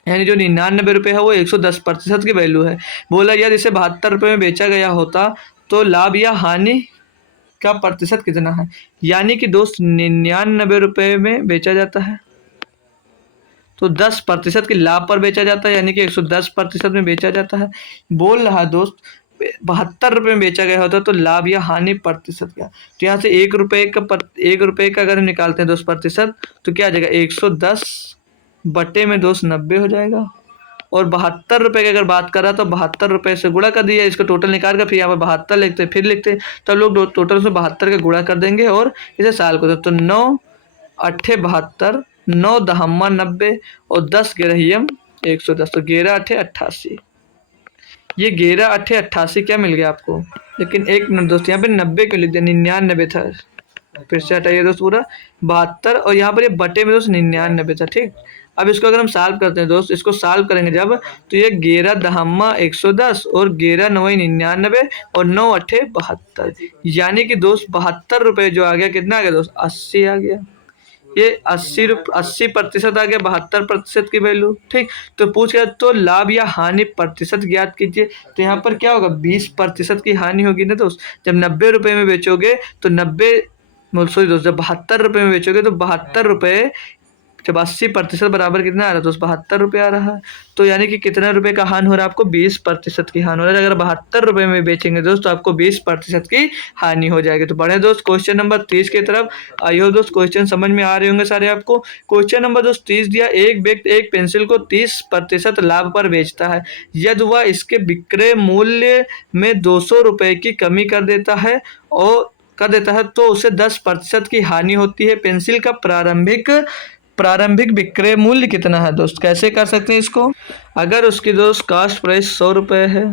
यानी जो 99 रुपये है वो 110% की वैल्यू है। बोला यार इसे 72 रुपये में बेचा गया होता तो लाभ या हानि का प्रतिशत कितना है। यानी कि दोस्त 99 रुपये में बेचा जाता है तो 10% के लाभ पर बेचा जाता है, यानी कि 110% में बेचा जाता है। बोल रहा दोस्त 72 रुपये में बेचा गया होता तो लाभ या हानि प्रतिशत क्या। तो यहाँ से 1 रुपये का अगर हम निकालते हैं दोस्त प्रतिशत, तो क्या आ जाएगा 110 बटे में दोस्त 90 हो जाएगा। और 72 रुपये की अगर बात कर रहा तो 72 रुपये से गुणा कर दिया, इसको टोटल निकाल कर फिर यहाँ पर 72 लिखते फिर लिखते, तो लोग टोटल से 72 का गुणा कर देंगे और इसे साल को, तो 9 8 72, 9 दहम्मा 90 और 10 गिरहियम 110, तो 11 8 88। ये 11 8 88 क्या मिल गया आपको, लेकिन एक मिनट दोस्त यहाँ पे 90 क्यों लिख दिया, 99 था। फिर से हटाइए दोस्त पूरा 72 और यहाँ पर ये बटे में दोस्त 99 था, ठीक। अब इसको अगर हम सॉल्व करते हैं दोस्त, इसको सॉल्व करेंगे जब, तो ये 11 दहम्मा 110 और 11 9 99 और 9 8 72, यानी कि दोस्त 72 रुपये जो आ गया कितना आ गया दोस्त 80 आ गया। ये 80% आ गया 72% की वैल्यू, ठीक। तो पूछ गया तो लाभ या हानि प्रतिशत ज्ञात कीजिए, तो यहाँ पर क्या होगा 20% की हानि होगी ना दोस्त। जब 90 रुपये में बेचोगे तो 90 सॉरी दोस्त, जब 72 रुपये में बेचोगे तो 72 रुपये जब 80% बराबर कितना आ रहा है दोस्त 72 रुपये आ रहा है। तो यानी कि कितना रुपए का हानि हो रहा है आपको 20% की हानि हो रहा है। अगर 72 रुपये में बेचेंगे दोस्त तो आपको 20% की हानि हो जाएगी। तो बढ़े दोस्त क्वेश्चन नंबर 30 की तरफ। आई होप दोस्त क्वेश्चन समझ में आ रहे होंगे सारे आपको। क्वेश्चन नंबर दोस्त 30 दिया, एक व्यक्ति एक पेंसिल को 30% लाभ पर बेचता है, यदि वह इसके विक्रय मूल्य में 200 रुपये की कमी कर देता है तो उसे 10% की हानि होती है। पेंसिल का प्रारंभिक विक्रय मूल्य कितना है दोस्त। कैसे कर सकते हैं इसको, अगर उसकी दोस्त कास्ट प्राइस 100 रुपये है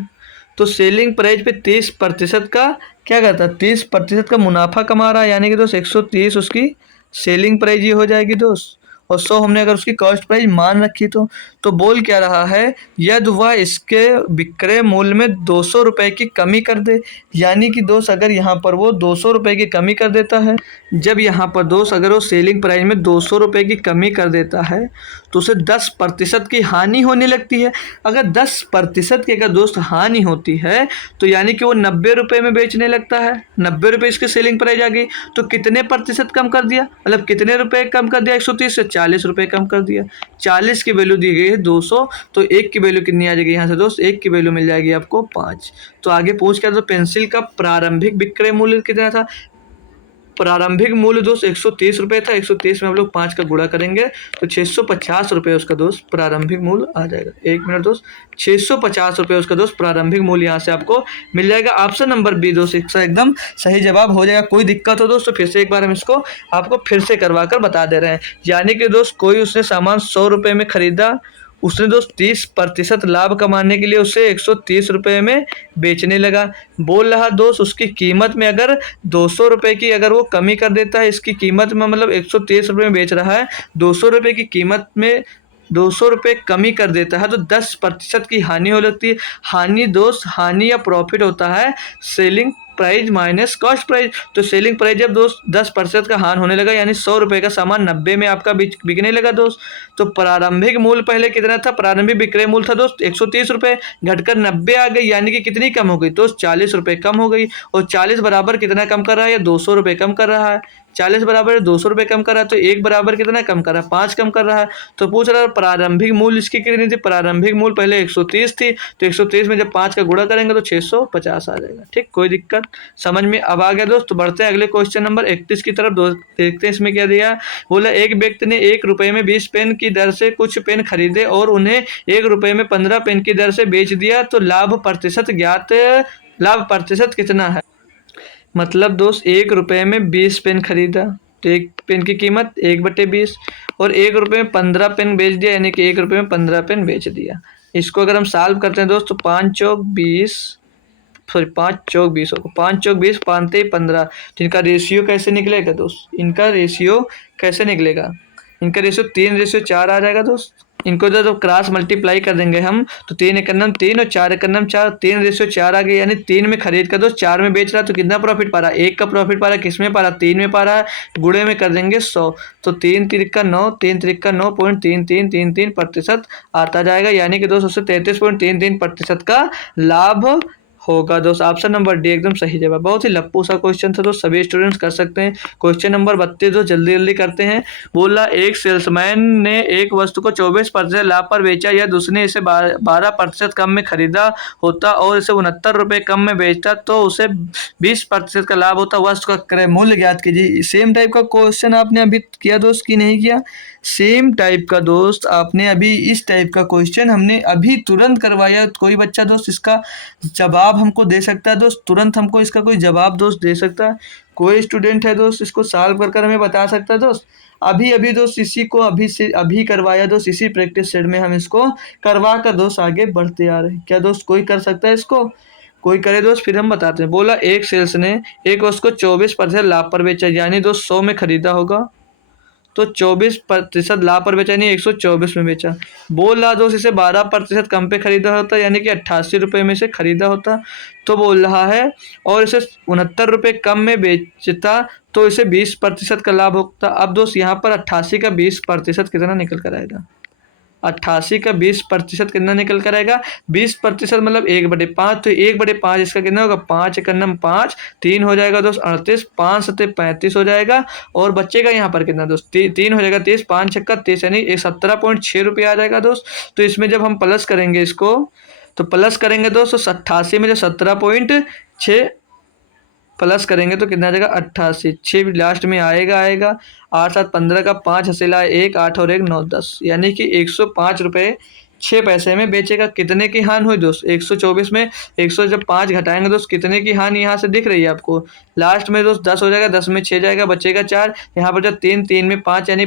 तो सेलिंग प्राइस पे 30% का क्या करता है, 30% का मुनाफा कमा रहा है, यानी कि दोस्त 130 उसकी सेलिंग प्राइस ये हो जाएगी दोस्त। और 100 हमने अगर उसकी कॉस्ट प्राइस मान रखी तो बोल क्या रहा है, यदि वह इसके विक्रय मूल्य में 200 रुपये की कमी कर दे। यानी कि दोस्त अगर यहाँ पर वो 200 रुपये की कमी कर देता है, जब यहाँ पर दोस्त अगर वो सेलिंग प्राइस में 200 रुपये की कमी कर देता है तो उसे 10% की हानि होने लगती है। अगर 10% की अगर दोस्त हानि होती है तो यानी कि वो 90 रुपये में बेचने लगता है, 90 रुपये इसकी सेलिंग प्राइस आ गई, तो कितने प्रतिशत कम कर दिया, मतलब कितने रुपए कम कर दिया, 130 से 40 रुपये कम कर दिया। 40 की वैल्यू दी गई है 200, तो एक की वैल्यू कितनी आ जाएगी यहाँ से दोस्त, एक की वैल्यू मिल जाएगी आपको 5। तो आगे पूछ कर, तो पेंसिल का प्रारंभिक विक्रय मूल्य कितना था, प्रारंभिक मूल्य दोस्त 130 रुपये था। 130 में हम लोग 5 का गुणा करेंगे तो 650 रुपये उसका दोस्त प्रारंभिक मूल्य आ जाएगा। 1 मिनट दोस्त, 650 रुपये उसका दोस्त प्रारंभिक मूल्य यहाँ से आपको मिल जाएगा। ऑप्शन नंबर बी दोस्त इसका एकदम सही जवाब हो जाएगा। कोई दिक्कत हो दोस्त तो फिर से एक बार हम इसको आपको फिर से करवा कर बता दे रहे हैं। यानी कि दोस्त कोई उसने सामान 100 रुपये में खरीदा, उसने दोस्त 30% लाभ कमाने के लिए उसे 130 रुपये में बेचने लगा। बोल रहा दोस्त उसकी कीमत में अगर 200 रुपये की अगर वो कमी कर देता है, इसकी कीमत में मतलब 130 रुपये में बेच रहा है, 200 रुपये की कीमत में 200 रुपये कमी कर देता है तो 10% की हानि हो लगती है। हानि दोस्त, हानि या प्रॉफिट होता है selling price minus cost price. तो सेलिंग प्राइस जब दोस्त 10% का हानि होने लगा, यानी 100 रुपये का सामान 90 में आपका बिकने लगा दोस्त, तो प्रारंभिक मूल्य पहले कितना था, प्रारंभिक विक्रय मूल्य था दोस्त 130 रुपये, घटकर 90 आ गई, यानी कि कितनी कम हो गई दोस्त, 40 रुपये कम हो गई। और 40 बराबर कितना कम कर रहा है, या 200 रुपये कम कर रहा है। 40 बराबर 200 रुपये कम कर रहा है, तो 1 बराबर कितना कम कर रहा है, 5 कम कर रहा है। तो पूछ रहा है प्रारंभिक मूल्य इसकी कितनी थी, प्रारंभिक मूल्य पहले 130 थी, तो 130 में जब 5 का गुणा करेंगे तो 650 आ जाएगा। ठीक, कोई दिक्कत समझ में अब आ गया दोस्त। तो बढ़ते हैं अगले क्वेश्चन नंबर 31 की तरफ। देखते हैं इसमें क्या दिया। बोला एक व्यक्ति ने 1 रुपये में 20 पेन की दर से कुछ पेन खरीदे और उन्हें 1 रुपये में 15 पेन की दर से बेच दिया, तो लाभ प्रतिशत कितना है। मतलब दोस्त 1 रुपये में 20 पेन खरीदा, तो एक पेन की कीमत 1/20, और 1 रुपये में 15 पेन बेच दिया, यानी कि 1 रुपये में 15 पेन बेच दिया। इसको अगर हम सॉल्व करते हैं दोस्त तो 5 चौक 20 होगा, 5 चौक 20 पाँते 15, तो इनका रेशियो कैसे निकलेगा दोस्त, इनका रेशियो कैसे निकलेगा, इनका रेशियो 3:4 आ जाएगा दोस्त। इनको जब क्रॉस मल्टीप्लाई कर देंगे हम तो 3 एकम 3 और 4 एकम 4, 3:4 आ गई, यानी 3 में खरीद कर दोस्त 4 में बेच रहा है, तो कितना प्रॉफिट पा रहा है, 1 का प्रॉफिट पा रहा है, किस में पा रहा है, 3 में पा रहा है। गुणे में कर देंगे 100, तो 3 तिरिका 9, 3 तिरिका 9.3333% आता जाएगा, यानी कि दोस्त उससे 33.33% का लाभ होगा दोस्त। ऑप्शन नंबर डी एकदम सही जवाब। बहुत ही लप्पू सा क्वेश्चन था दोस्त, सभी स्टूडेंट्स कर सकते हैं। क्वेश्चन नंबर 32 दोस्त जल्दी जल्दी करते हैं। बोला एक सेल्समैन ने एक वस्तु को 24% लाभ पर बेचा, या दूसरे इसे 12% कम में खरीदा होता और इसे 69 रुपये कम में बेचता, तो उसे 20% का लाभ होता। वस्तु का क्रय मूल्य ज्ञात कीजिए। सेम टाइप का क्वेश्चन आपने अभी किया दोस्त कि नहीं किया, सेम टाइप का दोस्त आपने अभी इस टाइप का क्वेश्चन हमने अभी तुरंत करवाया। कोई बच्चा दोस्त इसका जवाब हमको दे सकता है दोस्त, तुरंत हमको इसका कोई जवाब दोस्त दे सकता है, कोई स्टूडेंट है दोस्त इसको सॉल्व कर हमें बता सकता है दोस्त। अभी अभी दोस्त इसी को अभी करवाया दोस्त, इसी प्रैक्टिस सेट में हम इसको करवा कर दोस्त आगे बढ़ते आ रहे हैं। क्या दोस्त कोई कर सकता है इसको, कोई करे दोस्त फिर हम बताते हैं। बोला एक सेल्स ने एक वस्तु को 24% लाभ पर बेचा, यानी दोस्त 100 में खरीदा होगा, तो 24% लाभ पर बेचा, यानी 124 में बेचा। बोल रहा दोस्त इसे 12% कम पे खरीदा होता, यानी कि 88 रुपये में से खरीदा होता, तो बोल रहा है और इसे 69 रुपये कम में बेचता, तो इसे 20% का लाभ होता। अब दोस्त यहाँ पर 88 का 20% कितना निकल कर आएगा, 88 का 20% कितना निकल कर आएगा, 20% मतलब 1/5, तो 1/5 इसका कितना होगा, 5 एकम 5, 3 हो जाएगा दोस्त 38, 5 सत्ते 35 हो जाएगा, और बच्चेगा यहाँ पर कितना दोस्त 3 हो जाएगा 30, 5 छक्का 30, यानी 17.6 रुपये आ जाएगा दोस्त। तो इसमें जब हम प्लस करेंगे इसको, तो प्लस करेंगे दोस्त, तो 88 में जो 17.6 प्लस करेंगे तो कितना आ जाएगा 88, 6 लास्ट में आएगा 8 7 15 का 5 हसीला 1, 8 और 1 9 10, यानी कि 105 रुपये 6 पैसे में बेचेगा। कितने की हानि हुई दोस्त, 124 में 100 जब 5 घटाएंगे दोस्त कितने की हानि यहाँ से दिख रही है आपको। लास्ट में दोस्त 10 हो जाएगा, 10 में 6 जाएगा, बचेगा 4, यहाँ पर जब 3 में 5 यानी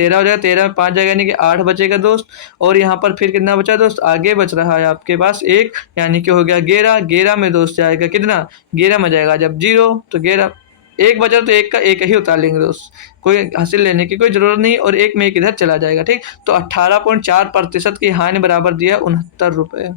13 हो जाएगा, 13 में 5 जाएगा यानी कि 8 बचेगा दोस्त। और यहाँ पर फिर कितना बचा दोस्त, आगे बच रहा है आपके पास 1 यानी कि हो गया 11। 11 में दोस्त जाएगा कितना, 11 में जाएगा जब 0 तो 11 एक बचा तो एक का एक ही उतार लेंगे दोस्त, कोई हासिल लेने की कोई ज़रूरत नहीं और एक में एक इधर चला जाएगा। ठीक, तो 18.4% की हानि बराबर दिया 69 रुपये।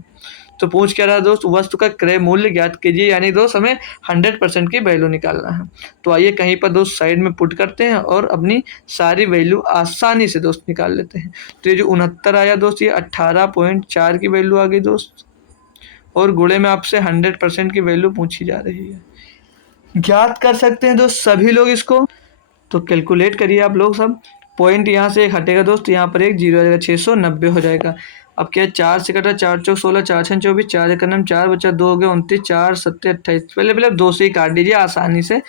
तो पूछ क्या रहा दोस्त, वस्तु का क्रय मूल्य ज्ञात कीजिए, यानी दोस्त हमें 100% की वैल्यू निकालना है। तो आइए कहीं पर दोस्त साइड में पुट करते हैं और अपनी सारी वैल्यू आसानी से दोस्त निकाल लेते हैं। तो ये जो 69 आया दोस्त, ये 18.4 की वैल्यू आ गई दोस्त, और गुणे में आपसे 100% की वैल्यू पूछी जा रही है। ज्ञात कर सकते हैं दोस्त सभी लोग इसको, तो कैलकुलेट करिए आप लोग सब। पॉइंट यहाँ से एक हटेगा दोस्त, यहाँ पर एक 0 आ जाएगा, 690 हो जाएगा। अब क्या है, 4 से कटा, 4 चौक 16, 4 छः 24, 4 एक नम 4 बचा, 2 हो गया 29, 4 सत्ते 28। पहले पहले 2 से ही काट दीजिए आसानी से,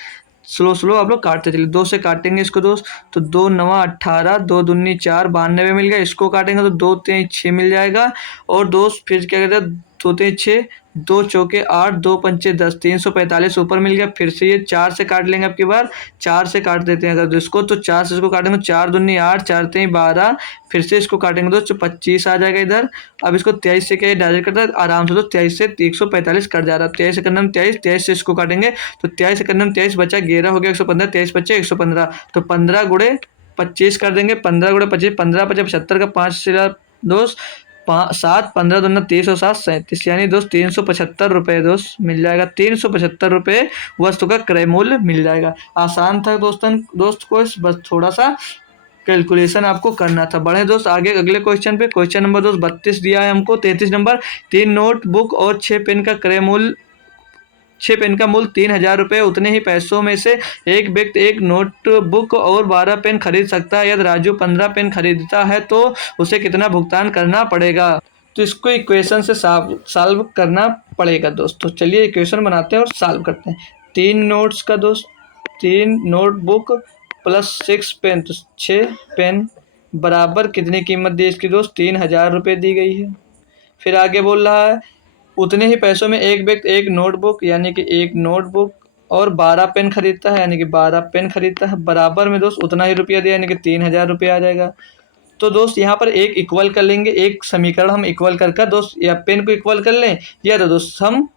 स्लो स्लो आप लोग काटते चलिए। 2 से काटेंगे इसको दोस्त, तो 2 नवा 18, 2 दूनी 4, 92 मिल गया। इसको काटेंगे तो 2 3 6 मिल जाएगा। और दोस्त फिर क्या कहते हैं, 2 3 6, 2 चौके 8, 2 पंचे 10, 345 ऊपर मिल गया। फिर से ये 4 से काट लेंगे, अब की बार 4 से काट देते हैं अगर इसको, तो 4 से इसको काटेंगे, 4 दूनी 8, 4 3 12, फिर से इसको काटेंगे दोस्त तो 25 आ जाएगा इधर। अब इसको 23 से क्या डायरेक्ट करता है आराम से, तो 23 से 145 कट जा रहा है। 23 सेकंड में 23, 23 से इसको काटेंगे तो 23 सेकंड में 23 बचा, 11 हो गया 115, 23 बचे 115, तो 15 गुणे 25 कर देंगे, 15 गुणे 25, 15 पचे 75 का 5 से दोस्त 7, 15 दूना 30 और 7 37, यानी दोस्त 375 रुपये दोस्त मिल जाएगा। 375 रुपये वस्तु का क्रय मूल्य मिल जाएगा। आसान था दोस्त को बस थोड़ा सा कैलकुलेशन आपको करना था। बढ़े दोस्त आगे अगले क्वेश्चन पे। क्वेश्चन नंबर दोस्त 32 दिया है हमको। 33 नंबर, 3 नोट बुक और 6 पेन का क्रय मूल्य, 6 पेन का मूल्य 3000 रुपये। उतने ही पैसों में से एक व्यक्ति एक नोट बुक और 12 पेन खरीद सकता है। यदि राजू 15 पेन खरीदता है तो उसे कितना भुगतान करना पड़ेगा। तो इसको इक्वेशन से सॉल्व करना पड़ेगा दोस्त। तो चलिए इक्वेशन बनाते हैं और सॉल्व करते हैं। 3 नोट्स का दोस्त, 3 नोटबुक प्लस 6 पेन, तो 6 पेन बराबर कितनी कीमत दी इसकी दोस्त, 3000 रुपये दी गई है। फिर आगे बोल रहा है उतने ही पैसों में एक व्यक्ति एक नोटबुक यानी कि एक नोटबुक और 12 पेन खरीदता है, यानी कि 12 पेन खरीदता है। बराबर में दोस्त उतना ही रुपया दिया यानी कि 3000 रुपया आ जाएगा। तो दोस्त यहाँ पर एक इक्वल कर लेंगे, एक समीकरण हम इक्वल कर दोस्त या पेन को इक्वल कर लें या तो दोस्त हम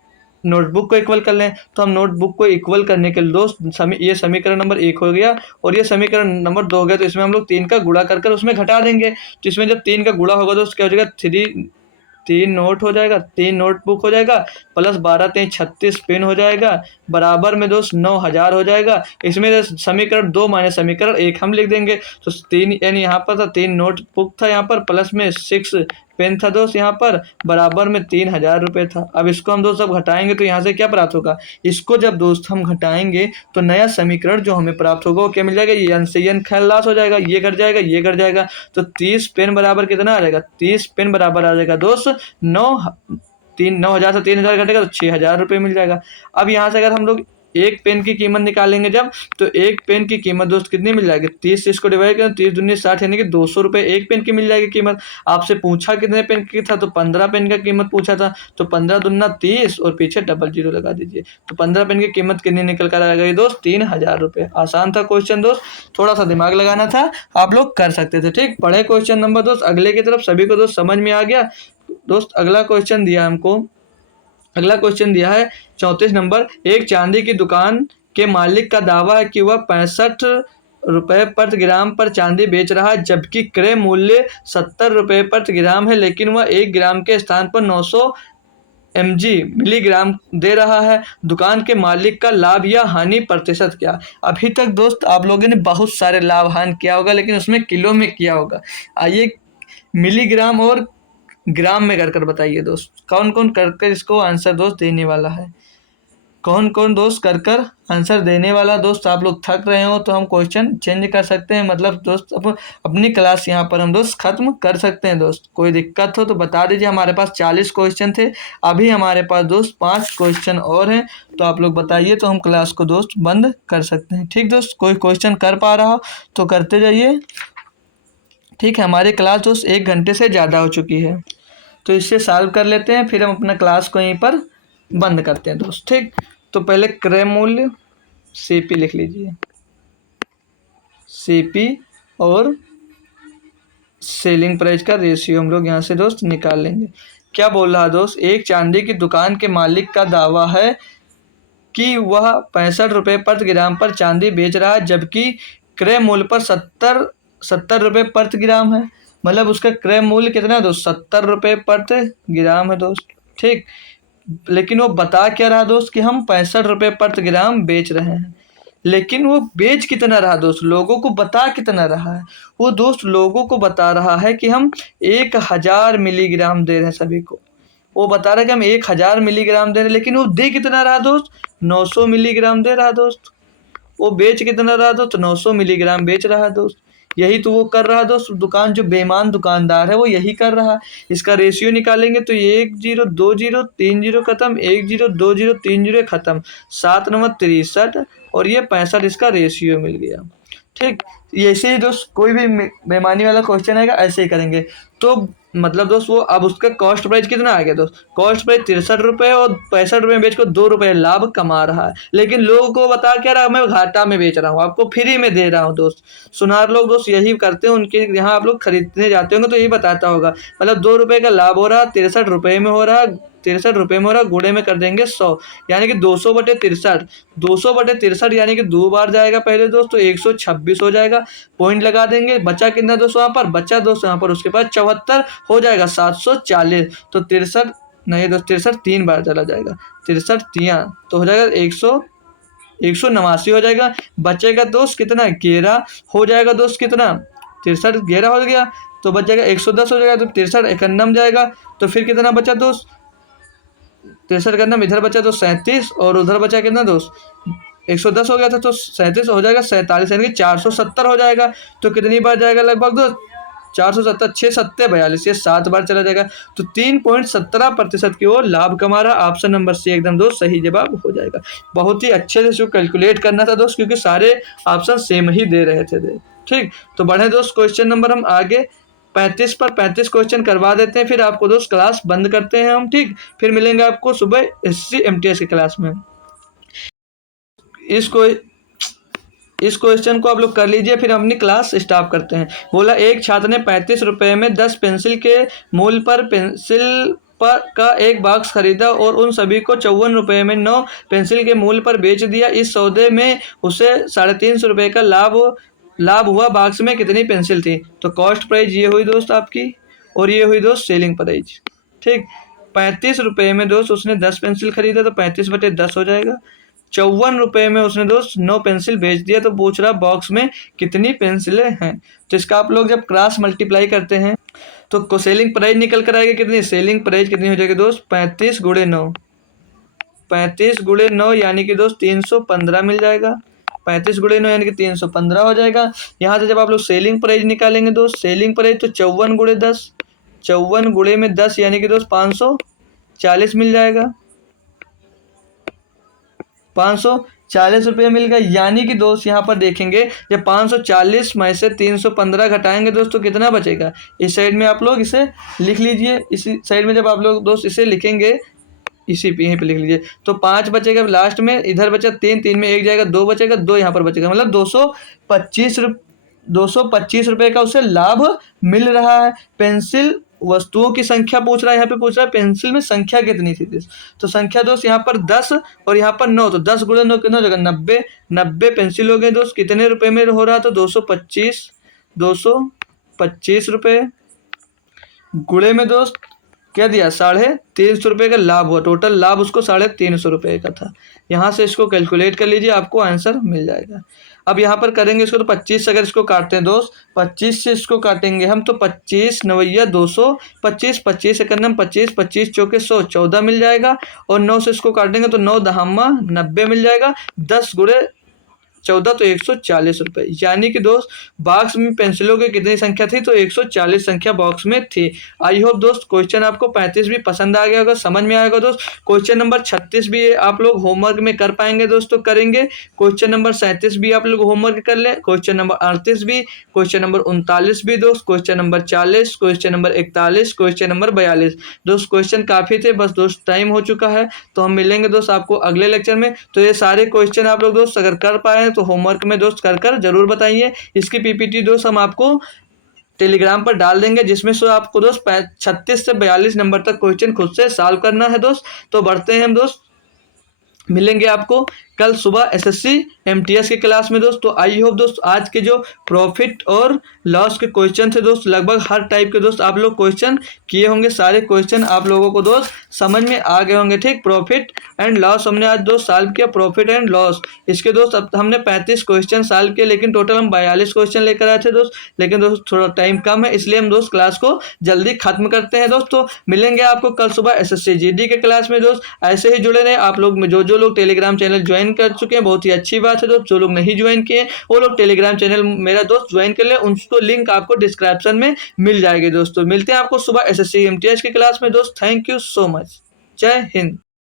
नोटबुक को इक्वल कर लें। तो हम नोटबुक को इक्वल करने के लिए दोस्त ये समीकरण नंबर 1 हो गया और ये समीकरण नंबर 2 हो गया। तो इसमें हम लोग 3 का गुणा कर उसमें घटा देंगे। तो इसमें जब 3 का गुणा होगा दोस्त क्या हो जाएगा, 3 नोट हो जाएगा, 3 नोटबुक हो जाएगा, प्लस 12 3 36 पेन हो जाएगा, बराबर में दोस्त 9000 हो जाएगा। इसमें समीकरण 2 माइनस समीकरण 1 हम लिख देंगे। तो 3 यानी यहाँ पर था 3 नोटबुक था यहाँ पर, प्लस में 6 पेन था दोस्त यहाँ पर, बराबर में 3000 रुपये था। अब इसको हम दोस्त सब घटाएंगे तो यहाँ से क्या प्राप्त होगा, इसको जब दोस्त हम घटाएंगे तो नया समीकरण जो हमें प्राप्त होगा वो क्या मिल जाएगा, ये से एन खलास हो जाएगा, ये कट जाएगा, ये कट जाएगा। तो 30 पेन बराबर कितना आ जाएगा, 30 पेन बराबर आ जाएगा दोस्त 9000 से 3000 घटेगा तो 6000 रुपये मिल जाएगा। अब यहाँ से अगर हम लोग एक पेन की कीमत निकालेंगे जब, तो एक पेन की कीमत दोस्त कितनी मिल जाएगी, 30 से इसको डिवाइड करें, 30 दूनी 60 यानी कि 200 रुपये एक पेन की मिल जाएगी कीमत। आपसे पूछा कितने पेन की था, तो 15 पेन का कीमत पूछा था, तो 15 दूना 30 और पीछे डबल जीरो लगा दीजिए। तो 15 पेन की कीमत कितनी निकल कर आ गई दोस्त, 3000 रुपये। आसान था क्वेश्चन दोस्त, थोड़ा सा दिमाग लगाना था, आप लोग कर सकते थे। ठीक, पढ़े क्वेश्चन नंबर दोस्त अगले की तरफ, सभी को दोस्त समझ में आ गया दोस्त। अगला क्वेश्चन दिया हमको, अगला क्वेश्चन दिया है 34 नंबर, एक चांदी की दुकान के मालिक का दावा है कि वह 65 रुपये प्रति ग्राम पर चांदी बेच रहा है, जबकि क्रय मूल्य 70 रुपये प्रति ग्राम है, लेकिन वह 1 ग्राम के स्थान पर 900 मिलीग्राम दे रहा है। दुकान के मालिक का लाभ या हानि प्रतिशत क्या। अभी तक दोस्त आप लोगों ने बहुत सारे लाभ हानि किया होगा, लेकिन उसमें किलो में किया होगा। आइए मिलीग्राम और ग्राम में कर बताइए दोस्त, कौन कौन कर इसको आंसर दोस्त देने वाला है, कौन कौन दोस्त कर आंसर देने वाला। दोस्त आप लोग थक रहे हो तो हम क्वेश्चन चेंज कर सकते हैं, मतलब दोस्त अपनी क्लास यहाँ पर हम दोस्त खत्म कर सकते हैं। दोस्त कोई दिक्कत हो तो बता दीजिए। हमारे पास 40 क्वेश्चन थे, अभी हमारे पास दोस्त 5 क्वेश्चन और हैं, तो आप लोग बताइए तो हम क्लास को दोस्त बंद कर सकते हैं। ठीक दोस्त, कोई क्वेश्चन कर पा रहा हो तो करते जाइए। ठीक है, हमारी क्लास दोस्त 1 घंटे से ज़्यादा हो चुकी है, तो इससे सॉल्व कर लेते हैं, फिर हम अपना क्लास को यहीं पर बंद करते हैं दोस्त। ठीक, तो पहले क्रय मूल्य सीपी लिख लीजिए, सीपी और सेलिंग प्राइस का रेशियो हम लोग यहाँ से दोस्त निकाल लेंगे। क्या बोल रहा दोस्त, एक चांदी की दुकान के मालिक का दावा है कि वह 65 रुपये प्रति ग्राम पर चांदी बेच रहा है, जबकि क्रय मूल्य पर 70 रुपये प्रति ग्राम है। मतलब उसका क्रय मूल्य कितना है दोस्त, 70 रुपये प्रति ग्राम है दोस्त। ठीक, लेकिन वो बता क्या रहा दोस्त कि हम 65 रुपये प्रति ग्राम बेच रहे हैं, लेकिन वो बेच कितना रहा दोस्त, लोगों को बता कितना रहा है, वो दोस्त लोगों को बता रहा है कि हम 1000 मिलीग्राम दे रहे हैं सभी को। वो बता रहा है कि हम 1000 मिलीग्राम दे रहे हैं, लेकिन वो दे कितना रहा दोस्त, 900 मिलीग्राम दे रहा दोस्त। वो बेच कितना रहा दोस्त, 900 मिलीग्राम बेच रहा है दोस्त। यही तो वो कर रहा है दोस्त, दुकान जो बेईमान दुकानदार है वो यही कर रहा है। इसका रेशियो निकालेंगे तो 10 20 30 खत्म, 10 20 30 खत्म, 7 9 63 और ये 65 इसका रेशियो मिल गया। ठीक, ऐसे ही दोस्त कोई भी बेईमानी वाला क्वेश्चन आएगा ऐसे ही करेंगे। तो मतलब दोस्त वो अब उसका कॉस्ट प्राइस कितना आ गया दोस्त, कॉस्ट प्राइस 63 रुपये और 65 रुपये में बेच कर 2 रुपये लाभ कमा रहा है, लेकिन लोगों को बता क्या रहा, मैं घाटा में बेच रहा हूँ, आपको फ्री में दे रहा हूँ दोस्त। सुनार लोग दोस्त यही करते हैं, उनके यहाँ आप लोग खरीदने जाते होंगे तो यही बताता होगा। मतलब 2 रुपये का लाभ हो रहा है, 63 रुपये में हो रहा है, 63 रुपये में हो रहा है, गुणे में कर देंगे 100, यानी कि 200/63, 200/63 यानी कि 2 बार जाएगा पहले दोस्त, तो 126 हो जाएगा। पॉइंट लगा देंगे, बचा कितना दोस्त वहाँ पर, बचा दोस्त यहाँ पर उसके पास 74 हो जाएगा, 740। तो 63 नहीं दोस्त, 63 3 बार चला जाएगा, 63 तियाँ तो हो जाएगा 189 हो जाएगा। बचेगा दोस्त कितना, 11 हो जाएगा दोस्त, कितना 63 11 हो गया, तो बच जाएगा 110 हो जाएगा, तो 63 91 जाएगा। तो फिर कितना बचा दोस्त, 63 का नाम इधर बचा तो 37 और उधर बचा कितना दोस्त 110 हो गया था, तो 37 हो जाएगा 47 यानी कि 470 हो जाएगा। तो कितनी बार जाएगा लगभग दोस्त, 470 6 7 42, ये 7 बार चला जाएगा। तो 3.17% की ओर लाभ कमा रहा। ऑप्शन नंबर सी एकदम दोस्त सही जवाब हो जाएगा। बहुत ही अच्छे से इसको कैलकुलेट करना था दोस्त, क्योंकि सारे ऑप्शन सेम ही दे रहे थे। ठीक, तो बढ़े दोस्त क्वेश्चन नंबर हम आगे 35 पर 35 क्वेश्चन करवा देते हैं, फिर आपको दोस्त क्लास बंद करते हैं हम। ठीक, फिर मिलेंगे आपको सुबह SC MTS की क्लास में। इस क्वेश्चन को आप लोग कर लीजिए, फिर अपनी क्लास स्टार्ट करते हैं। बोला एक छात्र ने 35 रुपये में 10 पेंसिल के मूल्य पर पेंसिल पर का एक बॉक्स खरीदा और उन सभी को 54 रुपये में 9 पेंसिल के मूल्य पर बेच दिया। इस सौदे में उसे 350 रुपये का लाभ हुआ। बॉक्स में कितनी पेंसिल थी। तो कॉस्ट प्राइस ये हुई दोस्त आपकी, और ये हुई दोस्त सेलिंग प्राइस। ठीक, 35 रुपये में दोस्त उसने 10 पेंसिल खरीदा, तो 35/10 हो जाएगा। 54 रुपये में उसने दोस्त 9 पेंसिल बेच दिया, तो पूछ रहा बॉक्स में कितनी पेंसिलें हैं। तो इसका आप लोग जब क्रॉस मल्टीप्लाई करते हैं तो सेलिंग प्राइस निकल कर आएगी कितनी, सेलिंग प्राइस कितनी हो जाएगी दोस्त 35 × 9, 35 × 9 यानी कि दोस्त 315 मिल जाएगा। 35 × 9 यानी कि 315 हो जाएगा। यहाँ से जब आप लोग सेलिंग प्राइस निकालेंगे दोस्त, सेलिंग प्राइस तो 54 × 10, 54 गुणे में 10 यानी कि दोस्त 540 मिल जाएगा, 540 रुपये मिल गया। यानी कि दोस्त यहाँ पर देखेंगे जब 540 में से 315 घटाएंगे दोस्त तो कितना बचेगा। इस साइड में आप लोग इसे लिख लीजिए, इसी साइड में जब आप लोग दोस्त इसे लिखेंगे इसी पे यहीं पे लिख लीजिए, तो 5 बचेगा लास्ट में, इधर बचा 3, 3 में 1 जाएगा, 2 बचेगा, 2 यहाँ पर बचेगा, मतलब 225 रुपये का उसे लाभ मिल रहा है। पेंसिल वस्तुओं की संख्या पूछ रहा है, यहाँ पे पूछ रहा है पेंसिल में संख्या कितनी थी। तो संख्या दोस्त यहाँ पर 10 और यहाँ पर 9, तो 10 × 9 कितना हो जाएगा 90 पेंसिल हो गए दोस्त। कितने रुपए में हो रहा, तो 225 रुपये गुणे में दोस्त क्या दिया 350 रुपये का लाभ हुआ। टोटल लाभ उसको 350 रुपये का था। यहाँ से इसको कैलकुलेट कर लीजिए, आपको आंसर मिल जाएगा। अब यहाँ पर करेंगे इसको, तो 25 से अगर इसको काटते हैं दोस्त, 25 से इसको काटेंगे हम, तो 25 9 200, 25 25 सेकंड में 25 25 चौके 100 14 मिल जाएगा। और 9 से इसको काटेंगे तो 9 दहामा 90 मिल जाएगा। 10 × 14 तो 140 रुपये। यानी कि दोस्त बॉक्स में पेंसिलों की कितनी संख्या थी, तो 140 संख्या बॉक्स में थी। आई होप दोस्त क्वेश्चन आपको 35 भी पसंद आ गया होगा, समझ में आएगा दोस्त। क्वेश्चन नंबर 36 भी आप लोग होमवर्क में कर पाएंगे दोस्त, तो करेंगे। क्वेश्चन नंबर 37 भी आप लोग होमवर्क कर लें, क्वेश्चन नंबर 38 भी, क्वेश्चन नंबर 39 भी दोस्त, question number 40, question number 41, question number 42। दोस्त क्वेश्चन काफ़ी थे, बस दोस्त टाइम हो चुका है, तो हम मिलेंगे दोस्त आपको अगले लेक्चर में। तो ये सारे क्वेश्चन आप लोग दोस्त अगर कर पाए तो होमवर्क में दोस्त कर जरूर बताइए। इसकी PPT दोस्त हम आपको टेलीग्राम पर डाल देंगे, जिसमें से आपको दोस्त 36 से 42 नंबर तक क्वेश्चन खुद से सॉल्व करना है दोस्त। तो बढ़ते हैं हम दोस्त, मिलेंगे आपको कल सुबह एसएससी एमटीएस की क्लास में दोस्त। तो आई होप दोस्त आज के जो प्रॉफिट और लॉस के क्वेश्चन थे दोस्त, लगभग हर टाइप के दोस्त आप लोग क्वेश्चन किए होंगे। सारे क्वेश्चन आप लोगों को दोस्त समझ में आ गए होंगे। ठीक, प्रॉफिट एंड लॉस हमने आज दोस्त सॉल्व किया, प्रॉफिट एंड लॉस। इसके दोस्त अब हमने 35 क्वेश्चन सॉल्व किए, लेकिन टोटल हम 42 क्वेश्चन लेकर आए थे दोस्त। लेकिन दोस्त थोड़ा टाइम कम है, इसलिए हम दोस्त क्लास को जल्दी खत्म करते हैं दोस्त। तो मिलेंगे आपको कल सुबह एसएससी जीडी के क्लास में दोस्त। ऐसे ही जुड़े रहे आप लोग में। जो लोग टेलीग्राम चैनल ज्वाइन कर चुके हैं बहुत ही अच्छी बात है दोस्त। जो लोग नहीं ज्वाइन किए वो लोग टेलीग्राम चैनल मेरा दोस्त ज्वाइन कर ले, उसको लिंक आपको डिस्क्रिप्शन में मिल जाएगी दोस्तों। मिलते हैं आपको सुबह एसएससी एमटीएस की क्लास में दोस्त। Thank you so much. जय हिंद।